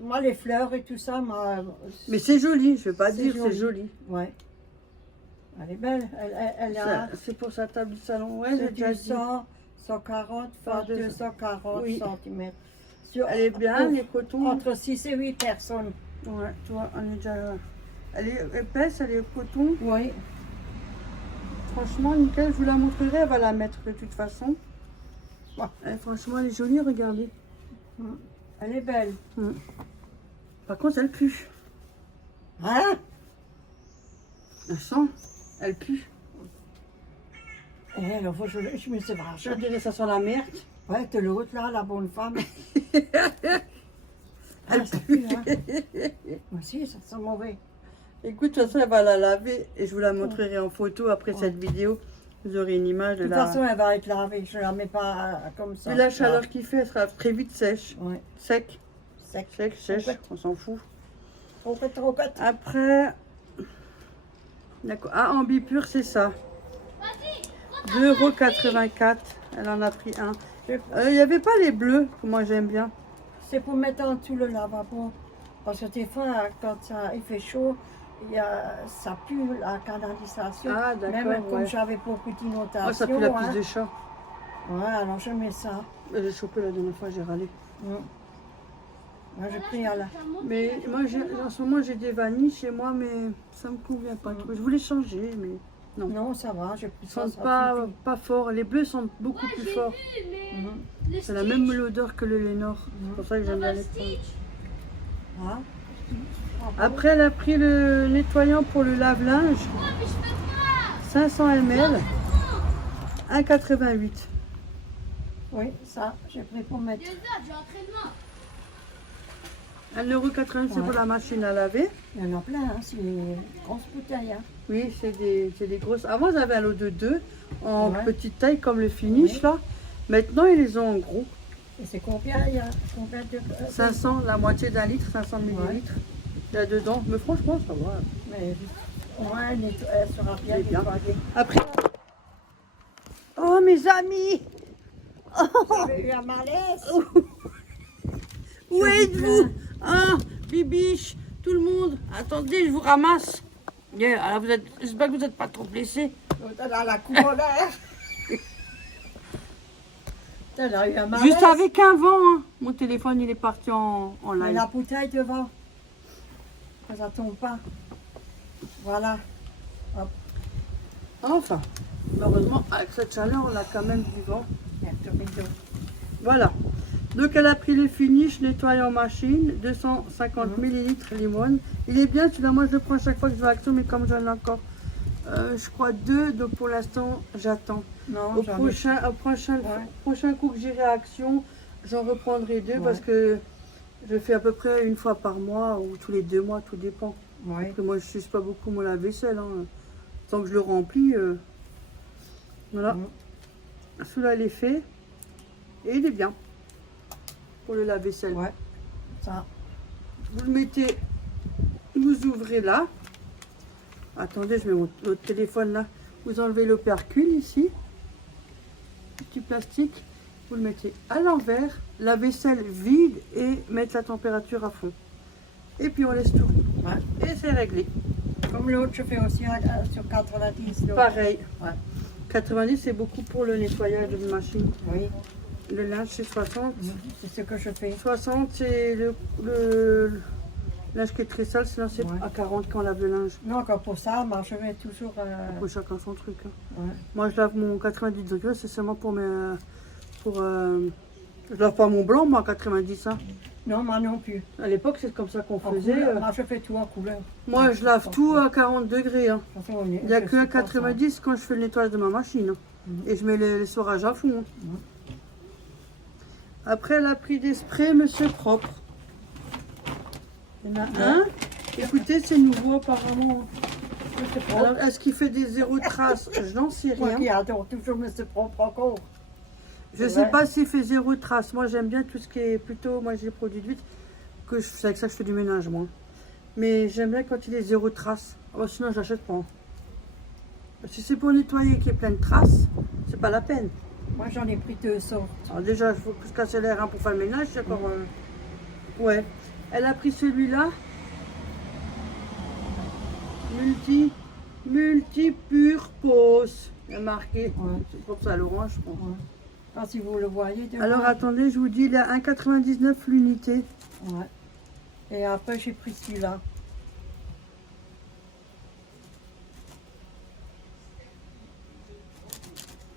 Moi, les fleurs et tout ça, moi. Mais c'est joli, je vais pas C'est dire, joli. c'est joli. Ouais. Elle est belle. Elle a. C'est pour sa table du salon. Ouais, j'ai C'est déjà du dit. 140 Par par 240 Oui. cm. Elle est bien, les cotons. Entre 6 et 8 personnes. Ouais, tu vois, on est déjà là. Elle est épaisse, elle est coton. Oui. Franchement, nickel, je vous la montrerai, elle va la mettre de toute façon. Bon. Franchement, elle est jolie, regardez. Elle est belle. Par contre, elle pue. Hein? Elle sent, elle pue. Eh, alors, faut que je me sépare. Je dirais ça sent la merde. Ouais, de l'autre là, la bonne femme. Elle Ah, ça pue, hein? Moi aussi, ça sent mauvais. Écoute, de toute façon, elle va la laver et je vous la montrerai en photo après cette vidéo. Vous aurez une image De de toute la... façon, elle va être lavée. Je ne la mets pas comme ça. Vu la chaleur qu'il fait, elle sera très vite sèche. Ouais. Sec, Sec. sec, sèche, on s'en fout. Trop cote. Après, d'accord. Ah, en bipure, c'est ça. 2,84 €. Elle en a pris un. Il n'y avait pas les bleus, que moi j'aime bien. C'est pour mettre en dessous le lavabo. Parce que des fois, quand il fait chaud, ça pue la canalisation. Ah, d'accord, Même comme ouais. j'avais beaucoup d'innotation. Oh, ça pue la hein. pisse de chat. Ouais, alors je mets ça. J'ai chopé la dernière fois, j'ai râlé. Moi, je prie à la... Mais moi, en ce moment, j'ai des vanilles chez moi, mais ça me convient pas trop. Je voulais changer, mais non. Non, ça va, j'ai pris Ils ça. sentent pas fort. Les bleus sentent beaucoup plus fort. C'est la même odeur que le Lénore. C'est pour ça que j'aime bien les prendre. Ah. Après, elle a pris le nettoyant pour le lave-linge. 500 ml. 1,88 €. Oui, ça, j'ai pris pour mettre. 1,88 € c'est pour la machine à laver. Il y en a plein, hein, c'est une grosse bouteille. Hein. Oui, c'est des grosses. Avant, j'avais un lot de 2 en Ouais. petite taille comme le finish Oui. là. Maintenant, ils les ont en gros. Et c'est combien il y a combien de... 500, la moitié d'un litre, 500 millilitres. Il y a dedans. Mais franchement, ça va. Mais au moins, elle sera bien C'est bien. nettoyée. Après. Oh, mes amis! J'avais eu un malaise. Où êtes-vous? Ah, Bibiche, tout le monde. Attendez, je vous ramasse. Alors j'espère que vous n'êtes pas trop blessés. Elle a la coupe en l'air. Elle a eu un malaise. Juste avec un vent, hein. Mon téléphone, il est parti en Mais live. la bouteille devant. Que ça tombe pas. Voilà. Enfin, heureusement, avec cette chaleur, on a quand même du vent. Il y a le rideau. Voilà. Donc, elle a pris le finish nettoyant machine, 250 millilitres limone. Il est bien, celui-là, moi je le prends chaque fois que je vais à Action, mais comme j'en ai encore, je crois 2, donc pour l'instant, j'attends. Non, Au j'en ai- prochain coup que j'irai à Action, j'en reprendrai 2 Ouais. parce que je fais à peu près une fois par mois ou tous les 2 mois, tout dépend. Ouais. Parce que moi, je ne suis pas beaucoup mon lave-vaisselle. Hein. Tant que je le remplis, voilà. Celui-là, il est fait et il est bien pour le lave-vaisselle. Ouais. Ça. Vous le mettez, vous ouvrez là. Attendez, je mets mon autre téléphone là. Vous enlevez l'opercule ici. Petit plastique. Vous le mettez à l'envers. La vaisselle vide et mettre la température à fond. Et puis on laisse tourner. Ouais. Et c'est réglé. Comme l'autre, je fais aussi sur 90. l'autre. Pareil. Ouais. 90 c'est beaucoup pour le nettoyage d'une machine. Oui. Le linge c'est 60. C'est ce que je fais. 60 c'est le linge qui est très sale, sinon c'est Ouais. à 40 quand on lave le linge. Non, encore pour ça, moi, je mets toujours... Pour chacun son truc. Hein. ouais. Moi, je lave mon 90 degrés, c'est seulement pour mes... je lave pas mon blanc, moi, à 90. Hein. Non, moi non plus. À l'époque, c'est comme ça qu'on En faisait. couleur, moi, je fais tout en couleur. Moi, je lave tout à 40 degrés. Hein. De toute façon, on est- Il n'y a je que à suis pas 90 quand je fais le nettoyage de ma machine. Hein. Et je mets les sorages à fond. Hein. Après, elle a pris des sprays Monsieur Propre. Il y en a un. Hein? Écoutez, c'est nouveau apparemment. Monsieur Propre. Alors, est-ce qu'il fait des zéro trace? Je n'en sais Moi rien. qui adore toujours Monsieur Propre encore. Je ne C'est sais vrai. pas s'il fait zéro trace. Moi, j'aime bien tout ce qui est plutôt. Moi, j'ai des produits d'huile. C'est avec ça que je fais du ménage, moi. Mais j'aime bien quand il est zéro trace. Oh, sinon, je n'achète pas. Si c'est pour nettoyer qui est plein de traces, c'est pas la peine. Moi, j'en ai pris 2 sortes. Alors, déjà, il faut se casser l'air hein, pour faire le ménage. C'est encore. Ouais. Elle a pris celui-là. Multi-purpose. Il y a marqué. Ouais. C'est pour ça l'orange, je pense. Ouais. Ah, si vous le voyez. devant. Alors, attendez, je vous dis, il est à 1,99 l'unité. Ouais. Et après, j'ai pris celui-là.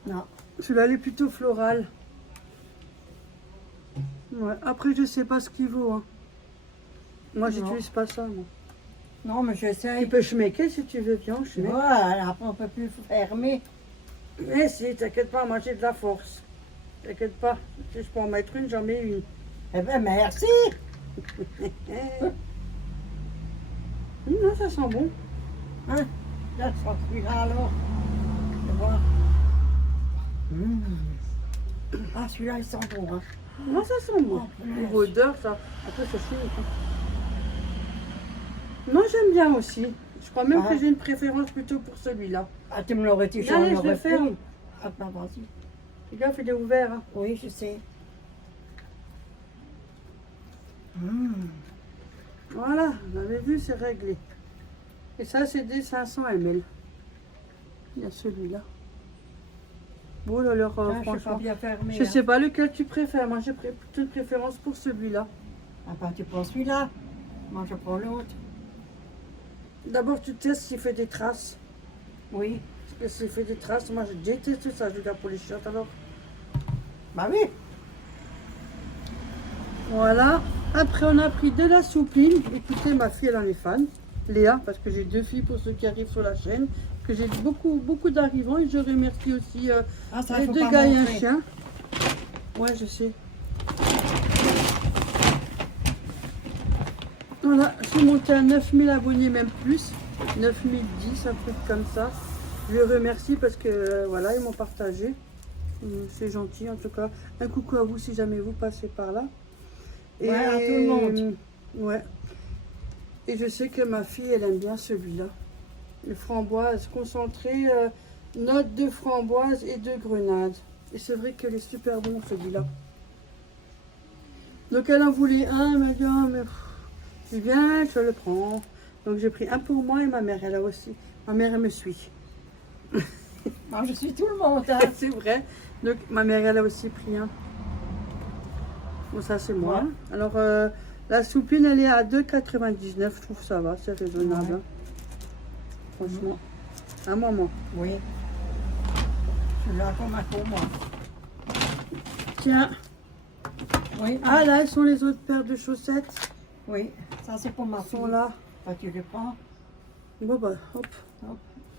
Non. Celui-là, il est plutôt floral. Ouais. Après, je sais pas ce qu'il vaut. Hein. Moi, Non. j'utilise pas ça. Moi. Non, mais Tu j'essaye. peux schmecker si tu veux bien. Schmeck. Voilà, après on peut plus fermer. Mais si, t'inquiète pas, moi j'ai de la force. T'inquiète pas. Si je peux en mettre une, j'en mets une. Eh ben merci. Non, ça sent bon. Hein? Là, tu vas celui-là alors. Je vais voir. Ah, celui-là, il sent bon. Hein. Non, ça sent bon. Oh, punaise. Niveau odeur, ça. Après, c'est fini. Non, j'aime bien aussi. Je crois même Ah. que j'ai une préférence plutôt pour celui-là. Ah, tu me l'aurais dit, Allez, je l'aurais le ferme. pris. Ah, ben vas-y. Les gars, il est ouvert. Hein. Oui, je sais. Voilà, vous avez vu, c'est réglé. Et ça, c'est des 500 ml. Il y a celui-là. Bon, alors, Ah, je sais pas franchement, bien fermer. je hein. sais pas lequel tu préfères. Moi, j'ai plutôt une préférence pour celui-là. Ah, ben tu prends celui-là. Moi, je prends l'autre. D'abord, tu testes s'il fait des traces. Oui. Parce que s'il fait des traces, moi, je déteste ça. Je garde pour les chiottes, alors. Bah oui. Voilà. Après, on a pris de la soupline. Écoutez, ma fille, elle en est fan. Léa, parce que j'ai 2 filles pour ceux qui arrivent sur la chaîne. Que j'ai beaucoup d'arrivants. Et je remercie aussi Ah, ça, les faut 2 pas gars et un montrer. chien. Ouais, je sais. Voilà, je suis montée à 9000 abonnés, même plus. 9010, un truc comme ça. Je les remercie parce que, voilà, ils m'ont partagé. C'est gentil, en tout cas. Un coucou à vous si jamais vous passez par là. Ouais, à tout le monde. Ouais. Et je sais que ma fille, elle aime bien celui-là. Le framboise concentré, notes de framboise et de grenade. Et c'est vrai qu'elle est super bon, celui-là. Donc elle en voulait un, elle m'a dit, oh, mais c'est bien, je le prends. Donc j'ai pris un pour moi et ma mère, elle a aussi. Ma mère, elle me suit. Moi, je suis tout le monde. Hein. C'est vrai. Donc ma mère, elle a aussi pris un. Bon, ça c'est moi. Ouais. Alors la soupline, elle est à 2,99. Je trouve ça va, c'est raisonnable. Ouais. Hein. Franchement, un moment. Oui. Celui-là, pour moi. Tiens. Oui. Ah là, elles sont les autres paires de chaussettes. Oui. Ça, c'est pour ma Elles fille. sont là. Bah, tu les prends. Bon bah, hop.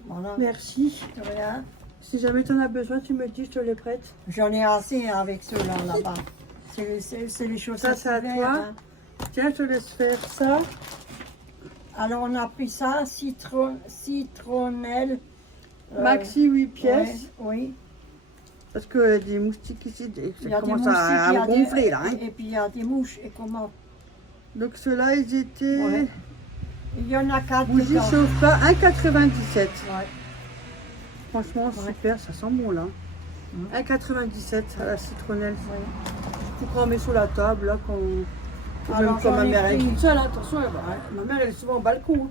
Voilà. Merci. De rien. Si jamais tu en as besoin, tu me dis, je te les prête. J'en ai assez hein, avec ceux-là, là-bas. C'est les chaussettes. Ça, c'est à d'hiver, toi. hein. Tiens, je te laisse faire ça. Alors, on a pris ça, citronnelle. Maxi 8 pièces. Ouais, oui. Parce que des moustiques ici, Il y ça a des commence moustiques, à il y a me des- gonfler là. Hein. Et puis, il y a des mouches. Et comment? Donc ceux-là, ils étaient Ouais. Il y en a 4 bougies dedans. chauffe-pas 1,97. Ouais. Franchement, Ouais. super, ça sent bon là. 1,97 à la citronnelle. Ouais. Tu prends mais sous la table là quand. Alors, Même quand ma j'en ai mère elle est pris. toute seule, attention, ma mère elle est souvent au balcon.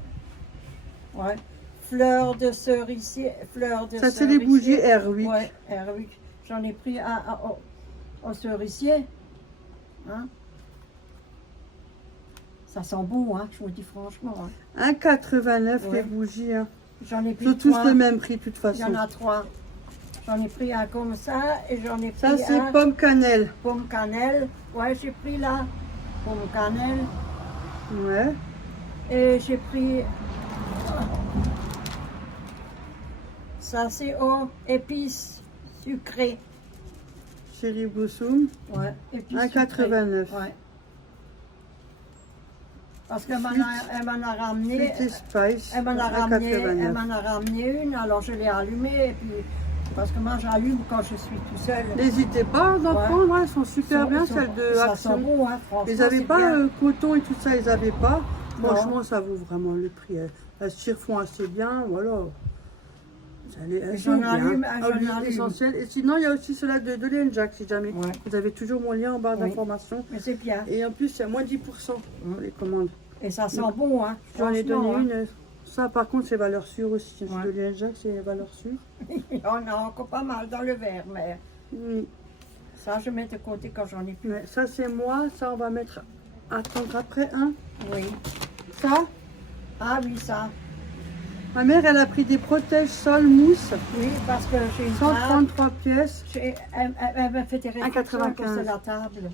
Hein. Ouais. Fleurs de cerisier. Fleurs de Ça, c'est les bougies Airwick. Ouais, Airwick. J'en ai pris un au cerisier. Hein? Ça sent bon, hein, je vous dis franchement. Hein. 1,89 Ouais. les bougies. Hein. J'en ai Ils pris sont tous 3. le même prix de toute Il y façon. en a 3. J'en ai pris un comme ça et j'en ai Ça, pris c'est un pomme cannelle. pomme cannelle. Ouais, j'ai pris là, pomme cannelle. Ouais. Et j'ai pris. Ça, c'est aux épices sucrées. Chéri Boussoum. Ouais, épices 1,89. sucrées. Ouais. Parce qu'elle m'en a ramené. Fruit et spice. Elle m'en a ramené, 1,89. elle m'en a ramené une, alors je l'ai allumée. Et puis, parce que moi, j'allume quand je suis tout seul. N'hésitez pas d'en Ouais. prendre, hein, elles sont super Sont- bien, sont- celles de Ça sent Action. bon, hein, franchement. Ils n'avaient c'est pas bien. coton et tout ça, ils n'avaient pas. Non. Franchement, ça vaut vraiment le prix. Elles se font assez bien, voilà. Elles J'en sont bien. allume, Ah, j'en l'huile allume. essentielle. Et sinon, il y a aussi cela de Liane Jack, si jamais. Ouais. Vous avez toujours mon lien en barre Oui. d'information. Mais c'est bien. Et en plus, il y a moins 10% pour les commandes. Et ça sent bon, hein. J'en ai franchement, donné hein. une. Ça, par contre, c'est valeur sûre aussi. Ouais. De Liane Jack, c'est valeur sûre. Il y en a encore pas mal dans le verre, mais Oui. ça, je mets de côté quand j'en ai plus. Mais ça, c'est moi. Ça, on va mettre. Attendre après un. Oui. Ça, Ah oui, ça. Ma mère, elle a pris des protège-sol mousse, Oui, parce que j'ai une table. 133 pièces. Elle m'a fait des réflexions 1,95. pour la table.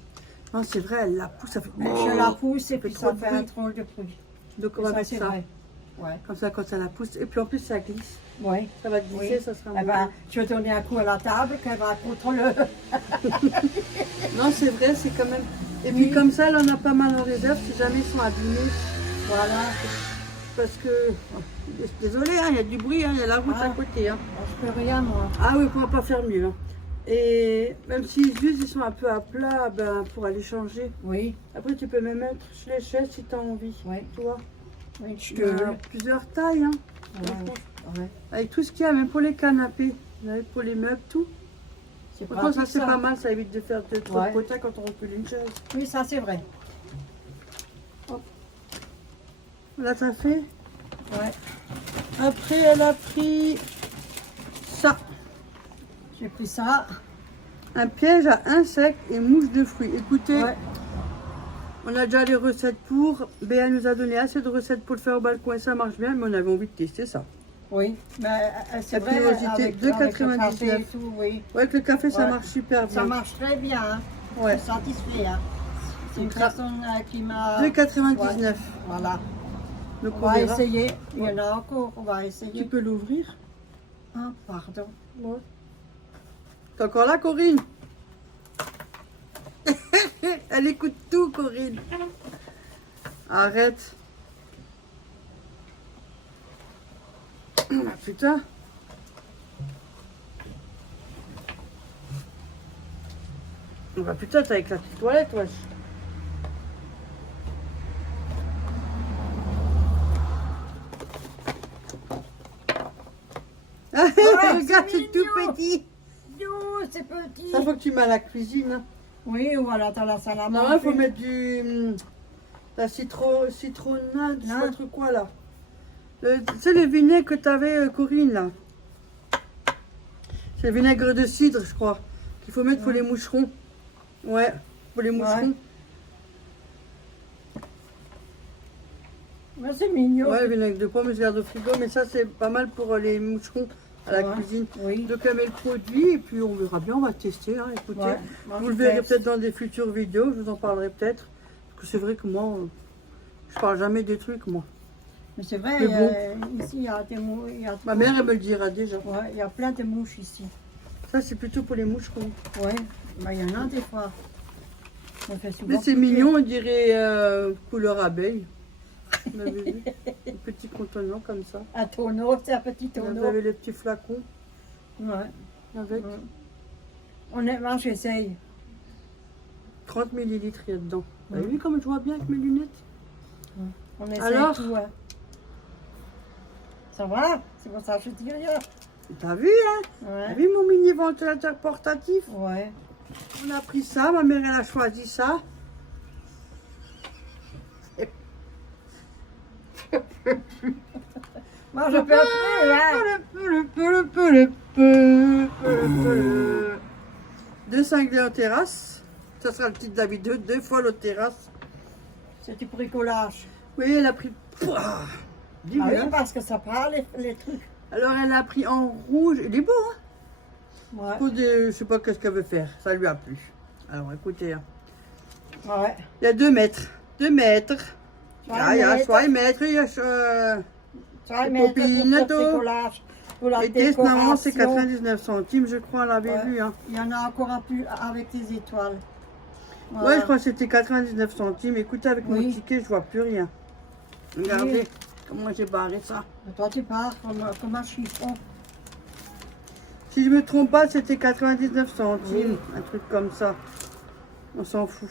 Non, c'est vrai, elle la pousse, ça fait... Je la pousse et puis trop ça de fait bruit. un drôle de bruit. Donc on va Ça, mettre c'est ça. vrai. Ouais. Comme ça, quand ça la pousse. Et puis en plus, ça glisse. Oui. Ça va glisser, Oui. ça sera Eh ben, je vais donner un coup à la table qu'elle va contre le. Non, c'est vrai, c'est quand même... Et puis comme ça, elle en a pas mal en réserve si jamais ils sont abîmés. Voilà. Parce que... Désolée, hein, il y a du bruit, hein, il y a la route Ah. à côté. Hein. Je peux rien, moi. Ah oui, on ne pourra pas faire mieux. Hein. Et même si juste ils sont un peu à plat, ben, pour aller changer. Oui. Après, tu peux même mettre les chaises si tu as envie. Oui. Tu vois. Oui, je Il y a plusieurs tailles. Hein. Ouais. Avec tout ce qu'il y a, même pour les canapés, pour les meubles, tout. C'est Franchement, ça pratique, c'est pas mal, ça évite de faire de trop Ouais. de potin quand on recule une chaise. Oui, ça c'est vrai. Là, ça fait. Ouais. Après, elle a pris ça. J'ai pris ça. Un piège à insectes et mouches de fruits. Écoutez, Ouais. on a déjà les recettes pour. Béa nous a donné assez de recettes pour le faire au balcon et ça marche bien, mais on avait envie de tester ça. Oui. Mais c'est La vrai. curiosité, Avec 2,99. le café et tout, oui. Ouais, avec le café, ça Ouais. marche super bien. Ça marche très bien. Hein. Ouais. Je suis satisfait. Hein. C'est une Donc, personne qui m'a. 2,99. Voilà. Donc On on va verra. essayer. Il y en a encore. On va Tu essayer. peux l'ouvrir. Ah, pardon. Ouais. T'es encore là, Corinne? Elle écoute tout, Corinne. Arrête. Ah, putain. Ah bah putain, t'as éclaté les toilettes, wesh. Ah, regarde, c'est tout mignon. petit. Non, c'est petit. Ça faut que tu mets à la cuisine. Hein. Oui, ou alors dans la salle à Non, manger. il faut mettre la citronnade, je sais pas Hein? trop quoi là. Tu sais le vinaigre que t'avais, Corinne, là. C'est le vinaigre de cidre, je crois. Qu'il faut mettre pour les moucherons. Ouais, pour les moucherons. Ouais, c'est mignon. Ouais, le vinaigre de pomme, je garde au frigo, mais ça c'est pas mal pour les moucherons à la Ouais. cuisine. Oui. Donc elle met le produit et puis on verra bien, on va tester. Hein, écoutez, Ouais. Moi, vous je le verrez teste. peut-être dans des futures vidéos, je vous en parlerai peut-être. Parce que c'est vrai que moi, je parle jamais des trucs, moi. Mais c'est vrai, Mais bon. ici il y a des mouches. Ma mère, elle me le dira déjà. Ouais, il y a plein de mouches ici. Ça, c'est plutôt pour les moucherons. Ouais, bah, il y en a des fois. On fait souvent Mais c'est piquer. mignon, on dirait couleur abeille. Vous avez vu? Un petit contenant comme ça. Un tonneau, c'est un petit Vous tonneau. avez les petits flacons Ouais. avec Ouais. Honnêtement, j'essaye. 30 millilitres il y a dedans. Vous avez Ouais. vu comme je vois bien avec mes lunettes? On essaye Alors tout. Hein. Ça va? C'est pour ça que je dis rien. T'as vu, hein? T'as Ouais. vu mon mini ventilateur portatif? Ouais. On a pris ça, ma mère elle a choisi ça. Moi, je peux plus, hein. 2 cinglés en terrasse. Ça sera le titre d'habitude, 2 fois l'autre terrasse. C'est du bricolage. Oui, elle a pris. Pouah, Ah dis-le, oui, hein. parce que ça parle les trucs. Alors elle a pris en rouge. Il est beau, hein? Ouais. Je sais pas qu'est-ce qu'elle veut faire. Ça lui a plu. Alors écoutez, hein. Ouais. Il y a 2 mètres. 2 mètres. Zwei Il y a Meter. 2 mètres. Il y a. Ça, Les mais pour copines, le tout. bricolage. Pour la Et normalement c'est décoration. 99 centimes, je crois, on l'avait Ouais. vu. Hein. Il y en a encore un plus avec des étoiles. Voilà. Ouais, je crois que c'était 99 centimes. Écoutez, avec mon Oui. ticket, je vois plus rien. Regardez Oui. comment j'ai barré ça. Mais toi, tu pars comme un chiffon. Si je me trompe pas, c'était 99 centimes. Oui. Un truc comme ça. On s'en fout.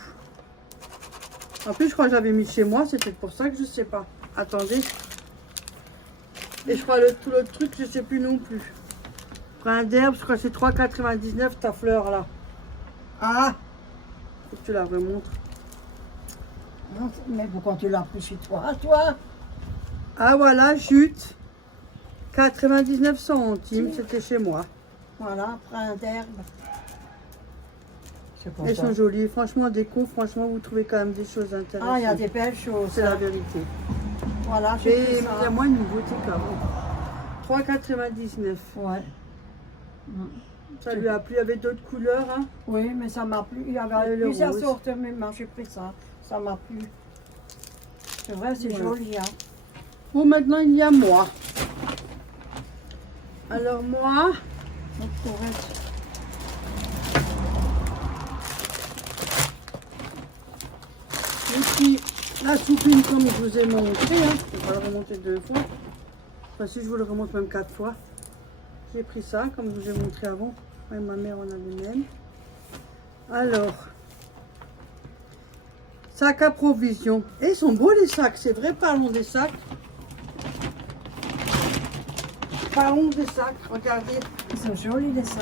En plus, je crois que j'avais mis chez moi. C'est peut-être pour ça que je sais pas. Attendez. Et je crois tout l'autre truc, je sais plus non plus. Brin d'herbe, je crois que c'est 3,99 ta fleur là. Ah, Faut que tu la remontres. non, mais pourquoi tu l'as pris chez toi? Ah voilà, chute. 99 centimes, c'était chez moi. Voilà, brin d'herbe. C'est pour Elles ça. sont jolies. Franchement, déco, franchement, vous trouvez quand même des choses intéressantes. Ah, il y a des belles choses. C'est la hein. vérité. Voilà, Mais j'ai pris il y a ça. moins de nouveautés quand même. 3,99. Ouais. Ça lui a plu avec d'autres couleurs. Hein. Oui, mais ça m'a plu. Il y avait Le plusieurs rose. sortes, mais moi j'ai pris ça. Ça m'a plu. C'est vrai, c'est Voilà. joli. Hein. Bon, maintenant il y a moi. Alors moi, Donc, correct. j'ai pris la soupline comme je vous ai montré. Hein. On va le remonter 2 fois. Enfin, si je vous le remonte même 4 fois. J'ai pris ça comme je vous ai montré avant. Ouais, ma mère en a le même. Alors, sac à provision. Et ils sont beaux les sacs, c'est vrai, parlons des sacs. Parlons des sacs, regardez. Ils sont jolis les sacs.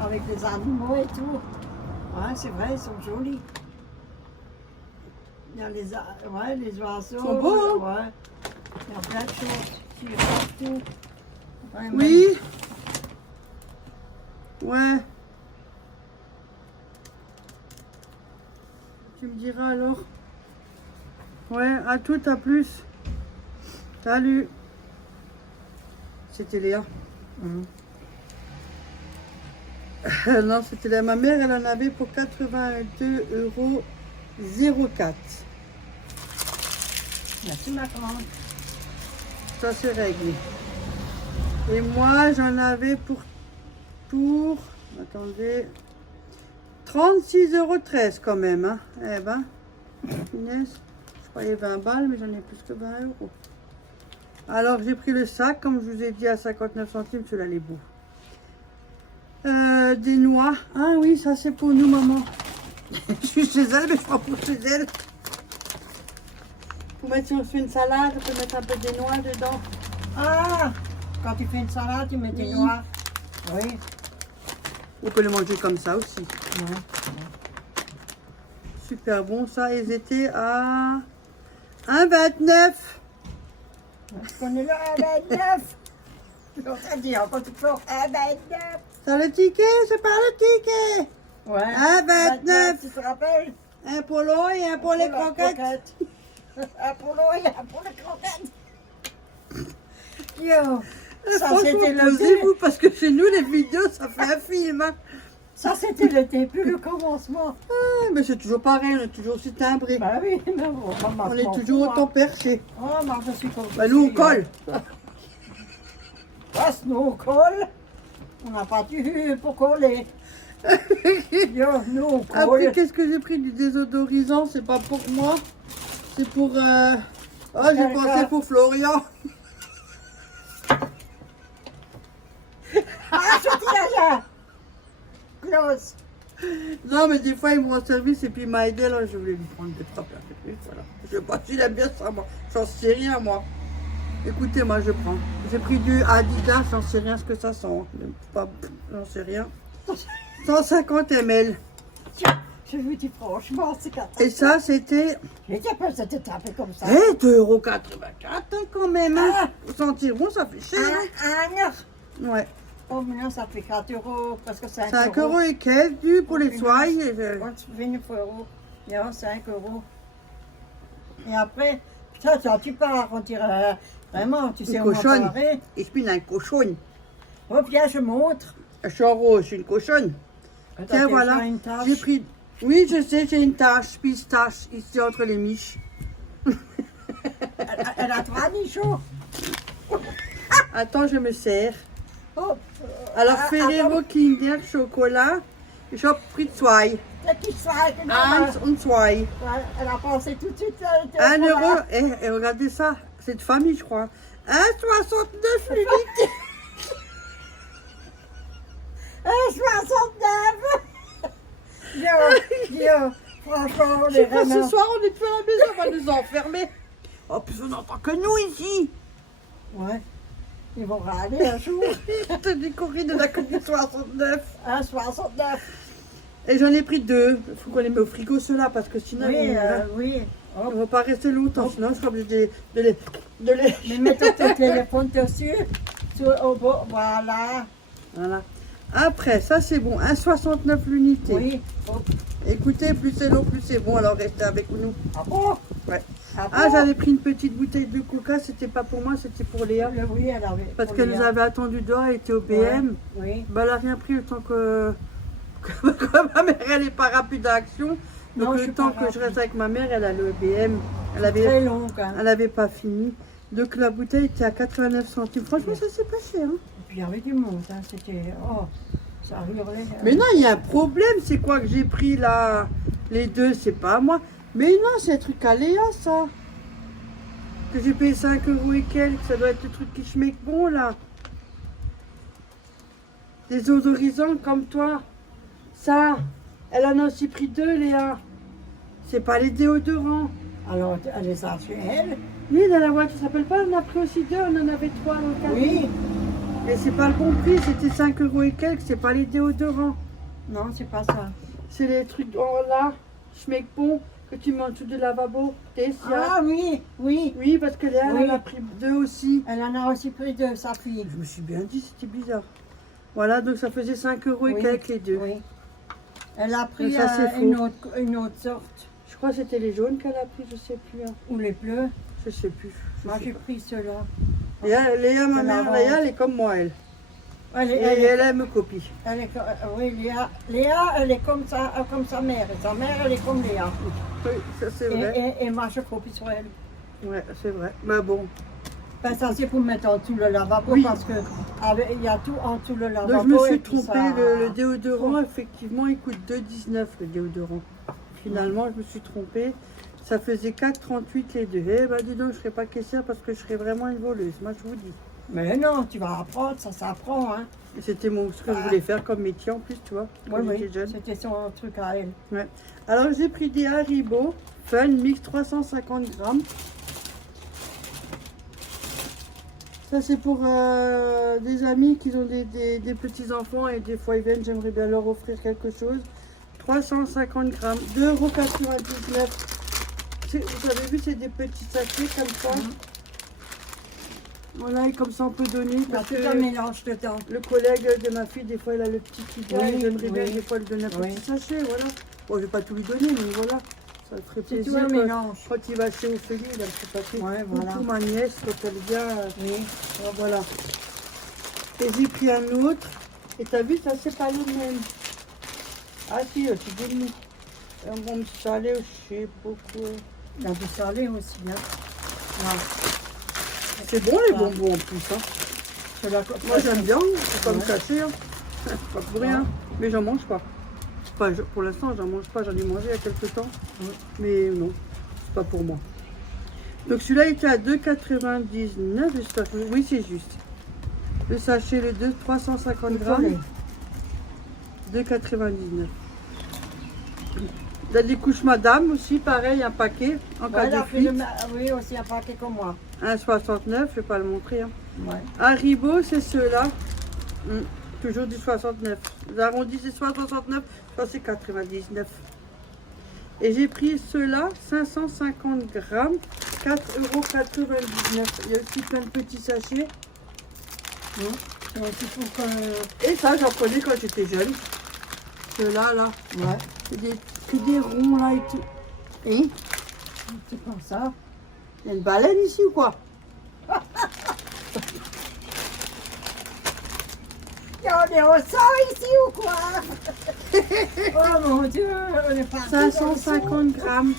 Avec les animaux et tout. Ouais, c'est vrai, ils sont jolis. Il y a les oiseaux. Ils sont beaux, Ouais. Il y a plein de choses. Sur partout. Ouais, Oui. Ouais. Tu me diras alors. Ouais, à tout, à plus. Salut. C'était Léa. Mhm. Non, c'était Léa. Ma mère, elle en avait pour 82,04 €. Merci ma grande. Ça, c'est réglé. Et moi, j'en avais pour... Attendez... 36,13 € quand même. Hein. Eh ben, punaise, je croyais 20 balles, mais j'en ai plus que 20 €. Alors, j'ai pris le sac, comme je vous ai dit, à 59 centimes sur la Lébou. Des noix. Ah oui, ça c'est pour nous, maman. Je suis chez elle, mais je crois pour chez elle. Pour mettre, si on fait une salade, on peut mettre un peu de noix dedans. Ah, quand tu fais une salade, tu mets des Oui. noix. Oui. On peut le manger comme ça aussi. Ouais. Super bon, ça. Ils étaient à 1,29 €. Je connais le 1,29. L'autre a dit encore toujours 1,29. Ça le ticket, c'est pas le ticket. Ouais. 1,29. Tu te rappelles? Un pour l'eau et un pour les la croquettes. Un pour l'eau et un pour les croquettes. Yo, ça Franchement, c'était le posez-vous début. parce que chez nous, les vidéos, ça fait un film. Hein. Ça c'était le début, le commencement. Ah, mais c'est toujours pareil, on est toujours aussi timbré. Bah oui, mais bon, maman, On je est m'en toujours fous, autant hein. perché. Oh, moi je suis comme Bah, nous, on colle. Parce que nous on colle. On n'a pas dû pour coller. Yo, nous on Après, colle. qu'est-ce que j'ai pris du désodorisant? C'est pas pour moi. C'est pour... Oh, j'ai Quelqu'un. pensé pour Florian. Ah, je dis rien. Close. Non, mais des fois, ils m'ont service et puis il m'a aidé. Alors, je voulais lui prendre des frappes. Voilà. Je sais pas s'il aime bien ça, moi. J'en sais rien, moi. Écoutez, moi, je prends. J'ai pris du Adidas, j'en sais rien ce que ça sent. Pas, j'en sais rien. 150 ml. Je vous dis franchement, c'est catastrophique. Et ça, c'était Je dis pas ça t'est tapé comme ça. 2,84 € quand même. Hein. Ah. Vous sentir bon, ça fait cher. Hein. Ouais. Oh, maintenant ça fait 4 €, parce que 5 5 €. € et quelques du pour les soies. et je- 20 €. Il y a 5 €. Et après, ça, tu pars, on dirait vraiment, tu sais Une où on cochonne. parler. Et je suis un cochon. Oh, viens, je montre. Je suis en rose, je suis une cochonne. Tiens, T'as voilà. déjà une tache. J'ai pris. Oui, je sais, j'ai une tache, pistache, ici entre les miches. Elle a 3 nichons. Attends, je me sers. Oh, Alors, ah, Ferrero Kinder chocolat. Ich hab pris zwei. petit soir, que Eins und zwei. elle a pensé tout de suite. 1 €. Et regardez ça, c'est de famille, je crois. 1,69 l'unité. 69. Yo, franchement, on Je sais est pas, ce vraiment... soir, on est plus à la maison, on va nous enfermer. Oh, plus on n'entend que nous ici. Ouais, ils vont râler un jour. Je te dis Corinne, on a que du 69. 1,69. Et j'en ai pris 2. Il faut qu'on les mette au frigo, ceux-là, parce que sinon, Oui, on oui. ne va pas rester longtemps. Sinon, je serai obligée de les... Mais mets ton téléphone dessus. Au bas, voilà. Voilà. Après, ça c'est bon. 1,69 l'unité. Oui. Oh. Écoutez, plus c'est long, plus c'est bon. Alors restez avec nous. Ah bon? Ouais. Ah, j'avais pris une petite bouteille de coca, c'était pas pour moi, c'était pour Léa. Oui, elle avait. Parce pour qu'elle Léa. nous avait attendu dehors, elle était au BM. Oui. Bah, elle a rien pris le temps que ma mère, elle est pas rapide à action. Donc Non, je le suis temps pas que je rapide. reste avec ma mère, elle allait au BM. Elle Très avait, long, hein. elle avait pas fini. Donc la bouteille était à 89 centimes. Franchement, ça c'est pas cher. Hein. Et puis il y avait du monde, hein. C'était. Oh, ça hurlait. Mais non, il y a un problème. C'est quoi que j'ai pris là? Les deux, c'est pas à moi. Mais non, c'est un truc à Léa, ça. Que j'ai payé 5 € et quelques. Ça doit être le truc qui schmecke bon, là. Des odorisants comme toi. Ça, elle en a aussi pris 2, Léa. C'est pas les déodorants. Alors, elle les a chez elle. Oui, dans la voiture, ça s'appelle pas, on en a pris aussi 2, on en avait 3 dans le camion. Oui. Et c'est pas le bon prix, c'était 5 € et quelques, c'est pas les déodorants. Non, c'est pas ça. C'est les trucs en là, schmecke bon, que tu mets en dessous du lavabo. Tessia. Ah oui, oui. Oui, parce que Léa, Oui. elle en a pris 2 aussi. Elle en a aussi pris de sa fille. Je me suis bien dit, c'était bizarre. Voilà, donc ça faisait 5 € et Oui. quelques les deux. Oui. Elle a pris ça, c'est faux. une autre sorte. Je crois que c'était les jaunes qu'elle a pris, je sais plus. Hein. Ou les bleus. Je sais plus. Moi, j'ai pris ceux-là. Léa, ma C'est mère, marrant. Léa, elle est comme moi, elle. Elle, Et elle me copie. oui, Léa, elle est comme sa mère. Et sa mère, elle est comme Léa. Oui, ça c'est vrai. Et moi, je copie sur elle. Ouais, c'est vrai. Mais bon. Ben, ça, c'est pour mettre en dessous le lavabo Oui. parce que il y a tout en dessous le lavabo. Donc je me suis et puis trompée, ça- le déodorant, effectivement, il coûte 2,19 le déodorant. Finalement, je me suis trompée. Ça faisait 4,38 les deux. Eh ben dis donc, je ne serais pas caissière parce que je serais vraiment une voleuse. Moi, je vous dis. Mais non, tu vas apprendre, ça s'apprend. Hein. Et c'était ce que je voulais faire comme métier en plus, tu vois, quand Oui, j'étais jeune. c'était son truc à elle. Ouais. Alors, j'ai pris des Haribo Fun Mix 350 grammes. Ça, c'est pour des amis qui ont des petits-enfants et des fois ils viennent, j'aimerais bien leur offrir quelque chose. 350 grammes, 2,99 €. Vous avez vu, c'est des petits sachets comme ça. Voilà, et comme ça on peut donner. Il y a Parce tout que un mélange dedans. le collègue de ma fille, des fois, il a le petit qui vient, Oui, et j'aimerais bien oui. des fois lui donner un Oui. petit sachet, voilà. Bon, je vais pas tout lui donner, mais voilà, ça le ferait C'est tout plaisir. un mélange. Quand il va chez Ophélie, il a un petit paquet. Ouais, voilà. Coucou ma nièce, quand elle vient, Oui. voilà. Et j'ai pris un autre, et t'as vu, ça c'est pas le même. Ah si, c'est des mous. Un bon petit salé, je sais beaucoup. Il y a du salé aussi. Hein. Ouais. C'est bon les bonbons en plus, hein. C'est la- Moi j'aime bien, c'est pas me Ouais. cacher, hein. Pas pour rien, mais j'en mange pas. Enfin, pour l'instant, j'en mange pas, j'en ai mangé il y a quelques temps, mais non, c'est pas pour moi. Donc celui-là il était à 2,99 €, j'espère que oui c'est juste. Le sachet, le 2, 350 grammes, 2,99 €. Il y a des couches madame aussi, pareil, un paquet en cas Ouais, de la fuite. fille de oui, aussi un paquet comme moi. 1,69 €, je vais pas le montrer. Hein. Ouais. Haribo, c'est ceux-là. Toujours du 69. Vous arrondissez soit 69, soit c'est 99. Et j'ai pris ceux-là, 550 grammes, 4,99 €. Il y a aussi plein de petits sachets. C'est aussi pour que... Et ça, j'en prenais quand j'étais jeune. Ceux-là, là. Ouais. C'est que des ronds, là, et tout. Et C'est comme ça. il y a une baleine ici ou quoi? On est au sol ici ou quoi? Oh mon Dieu, on est parti. 550 grammes.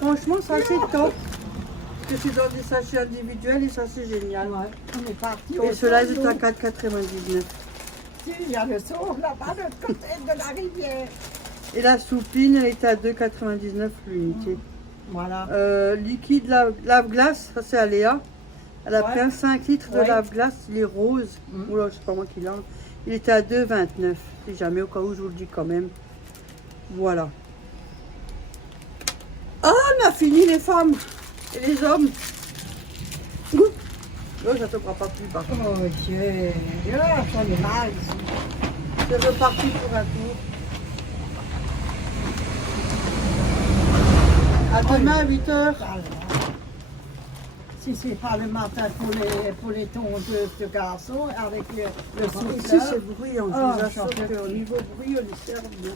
Franchement, ça, c'est top. Parce que c'est dans des sachets individuels et ça, c'est génial. Ouais, on est parti au Et ceux-là, ils sol, étaient à nous. 4,99 €. Il y a le sauve là-bas de l'autre côté de la rivière. Et la soupline, elle était à 2,99 € l'unité. Voilà. Liquide lave-glace, ça c'est à Léa. Elle a Ouais. pris un 5 litres de Ouais. lave-glace, il est rose. Oula, c'est pas moi qui l'ai. Il était à 2,29 €. Si jamais, au cas où, je vous le dis quand même. Voilà. Ah, on a fini les femmes et les hommes. Ouh. Oh, ça ne te prend pas plus par contre. Oh Dieu, j'en ai mal ici. C'est reparti pour un tour. À demain à 8 h. Si c'est pas le matin pour les tondeuses de garçons avec le Ici, souffleur. c'est bruyant. Oh, Je vous assure j'en peux qu'au plus. niveau bruit, on est servi.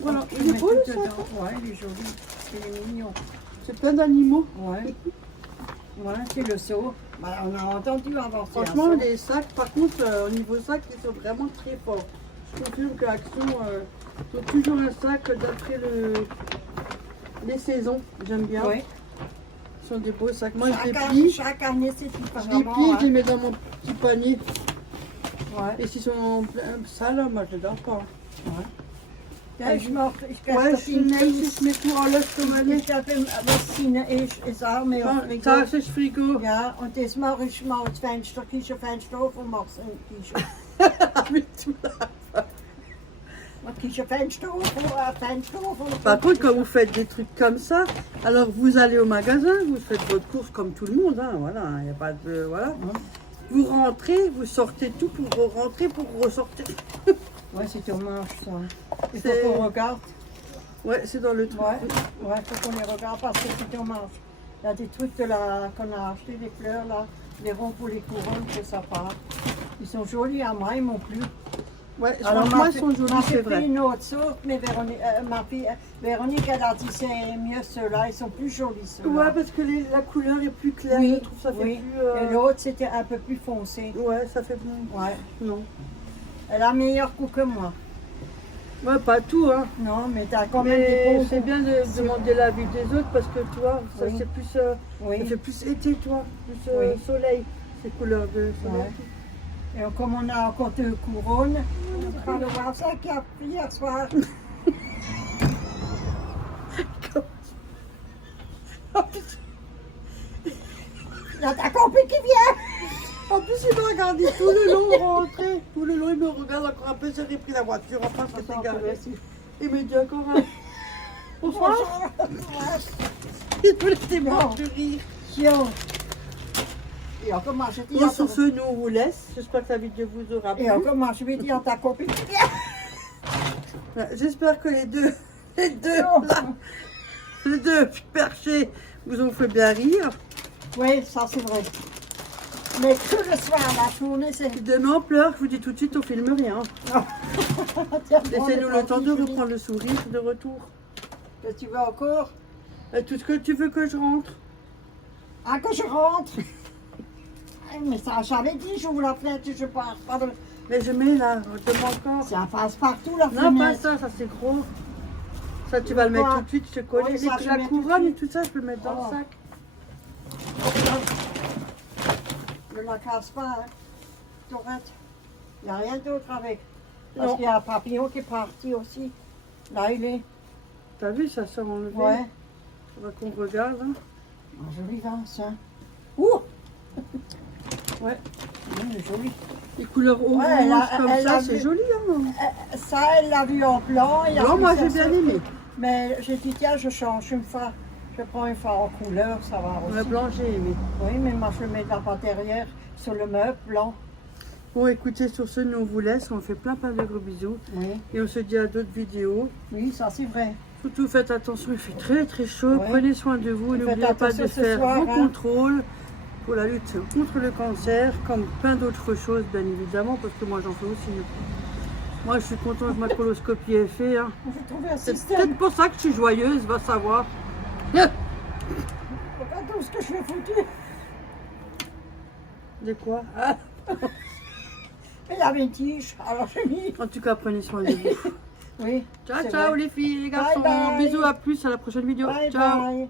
Voilà, Tu il est mets beau tout le sac. dedans. Ouais, il est joli. Il est mignon. C'est plein d'animaux. Ouais. Ouais, c'est le seau. Bah, on a entendu avant ça. Franchement, les sacs, par contre, au niveau sac, ils sont vraiment très forts. Je confirme que Action ont toujours un sac d'après les saisons. J'aime bien. Oui. Ce sont des beaux sacs. Moi, je les Chaque, plie. chaque année, c'est Je les différemment. plie, je les Hein. mets dans mon petit panier. Ouais. Et s'ils sont sales, moi, je les donne pas. Ja, ich mach, ich Ouais, je mets tout en lösch comme elle Ich habe was Sine ist auch mehr auf Frigo. Das ist Frigo. Ja, und das mache ich mal das Fenster, Küchenfenster auf und mache es in die Küche. Küchenfenster auf und Fenster auf. Und Par contre, quand vous faites des trucs comme ça, alors vous allez au magasin, vous faites votre course comme tout le monde, hein, voilà, il n'y a pas de... Voilà. Vous rentrez, vous sortez tout pour rentrer, pour ressortir. Ouais, c'est dommage ça. Il faut C'est- qu'on regarde. Ouais, c'est dans le truc. Ouais, faut qu'on les regarde parce que c'est dommage. Il y a des trucs qu'on a acheté, des fleurs là, des ronds pour les couronnes, que ça part. Ils sont jolis à moi, ils m'ont plu. Ouais, Alors, franchement, ils sont jolis, c'est pris vrai. une autre sorte, mais ma fille, Véronique, elle a dit c'est mieux ceux-là, ils sont plus jolis ceux-là. Ouais, parce que la couleur est plus claire, Oui, je trouve ça fait oui. plus... Et l'autre, c'était un peu plus foncé. Ouais, ça fait plus... Ouais. Non. Elle a meilleur goût que moi. Ouais, pas tout, hein. Non, mais t'as quand même des Mais bons c'est goûts. bien de demander l'avis des autres parce que tu vois, ça Oui. c'est plus... Oui. Ça fait plus été, tu vois, plus Oui. soleil, ces couleurs de soleil. Ouais. Et comme on a encore deux couronnes, on va voir ça qu'il y a pris hier soir. Il y a ta copine qui vient. En plus, il me regardait tout le long rentrer. Tout le long, il me regarde encore un peu, j'ai repris la voiture, enfin, je s'est garé. Il me dit encore un... Bonsoir. Il me laissait mort de rire. Et encore moi je dis Bon, sur ce, nous on vous laisse. J'espère que la vidéo vous aura plu. et encore moi je vais dire à ta copine qui vient. J'espère que les deux là, les deux perchés vous ont fait bien rire. Oui, ça c'est vrai. Mais tout le soir, la journée, c'est... Si demain on pleure, je vous dis tout de suite, on filme rien. Laissez-nous le temps de reprendre le sourire de retour. Que tu veux encore? Et tout ce que tu veux que je rentre. Ah, que je rentre? Mais ça, j'avais dit, j'ouvre la fenêtre et je pars. Pardon. Mais je mets là, demain encore. Ça passe partout la Non, pas fenêtre. ça c'est gros. Ça, tu vas le mettre Quoi? tout de suite, je te connais. Ouais, ça, je la mets tout de couronne et suite. tout ça, je peux le mettre dans Oh. le sac. Ne la casse pas, hein. Dorette. Il n'y a rien d'autre avec. Non. Parce qu'il y a un papillon qui est parti aussi. Là, il est. T'as vu, ça sort enlevé. Ouais. Faudra qu'on regarde. Hein. Un joli vin, ça. Ouh! Ouais. Il est joli. Les couleurs orange elle a- comme elle ça, a c'est vu- joli. Hein. Ça, elle l'a vu en blanc. il a Non, vu moi ça j'ai bien sur- aimé. Mais j'ai dit, tiens, je change une fois. Je prends une fois en couleur, ça va aussi. Le blanc, j'ai aimé. Oui, mais moi je mets de la pâte derrière sur le meuble blanc. Bon, écoutez, sur ce, nous on vous laisse. On fait plein de gros bisous. Oui, Et on se dit à d'autres vidéos. oui, ça c'est vrai. Surtout, faites attention, il fait très chaud. Ouais. Prenez soin de vous. Faites N'oubliez pas de attention ce faire soir, vos hein. contrôles pour la lutte contre le cancer, comme plein d'autres choses, bien évidemment, parce que moi j'en fais aussi. Moi, je suis contente que ma coloscopie est faite. Hein. J'ai trouvé un C'est système. peut-être pour ça que je suis joyeuse, va savoir. Regarde tout ce que je fais foutu. De quoi Ah. Il y avait une tige, alors j'ai mis. En tout cas, prenez soin de vous. Oui. Ciao, c'est ciao vrai. les filles, les Bye, garçons. bye. Bisous, à plus, à la prochaine vidéo. Bye ciao. bye.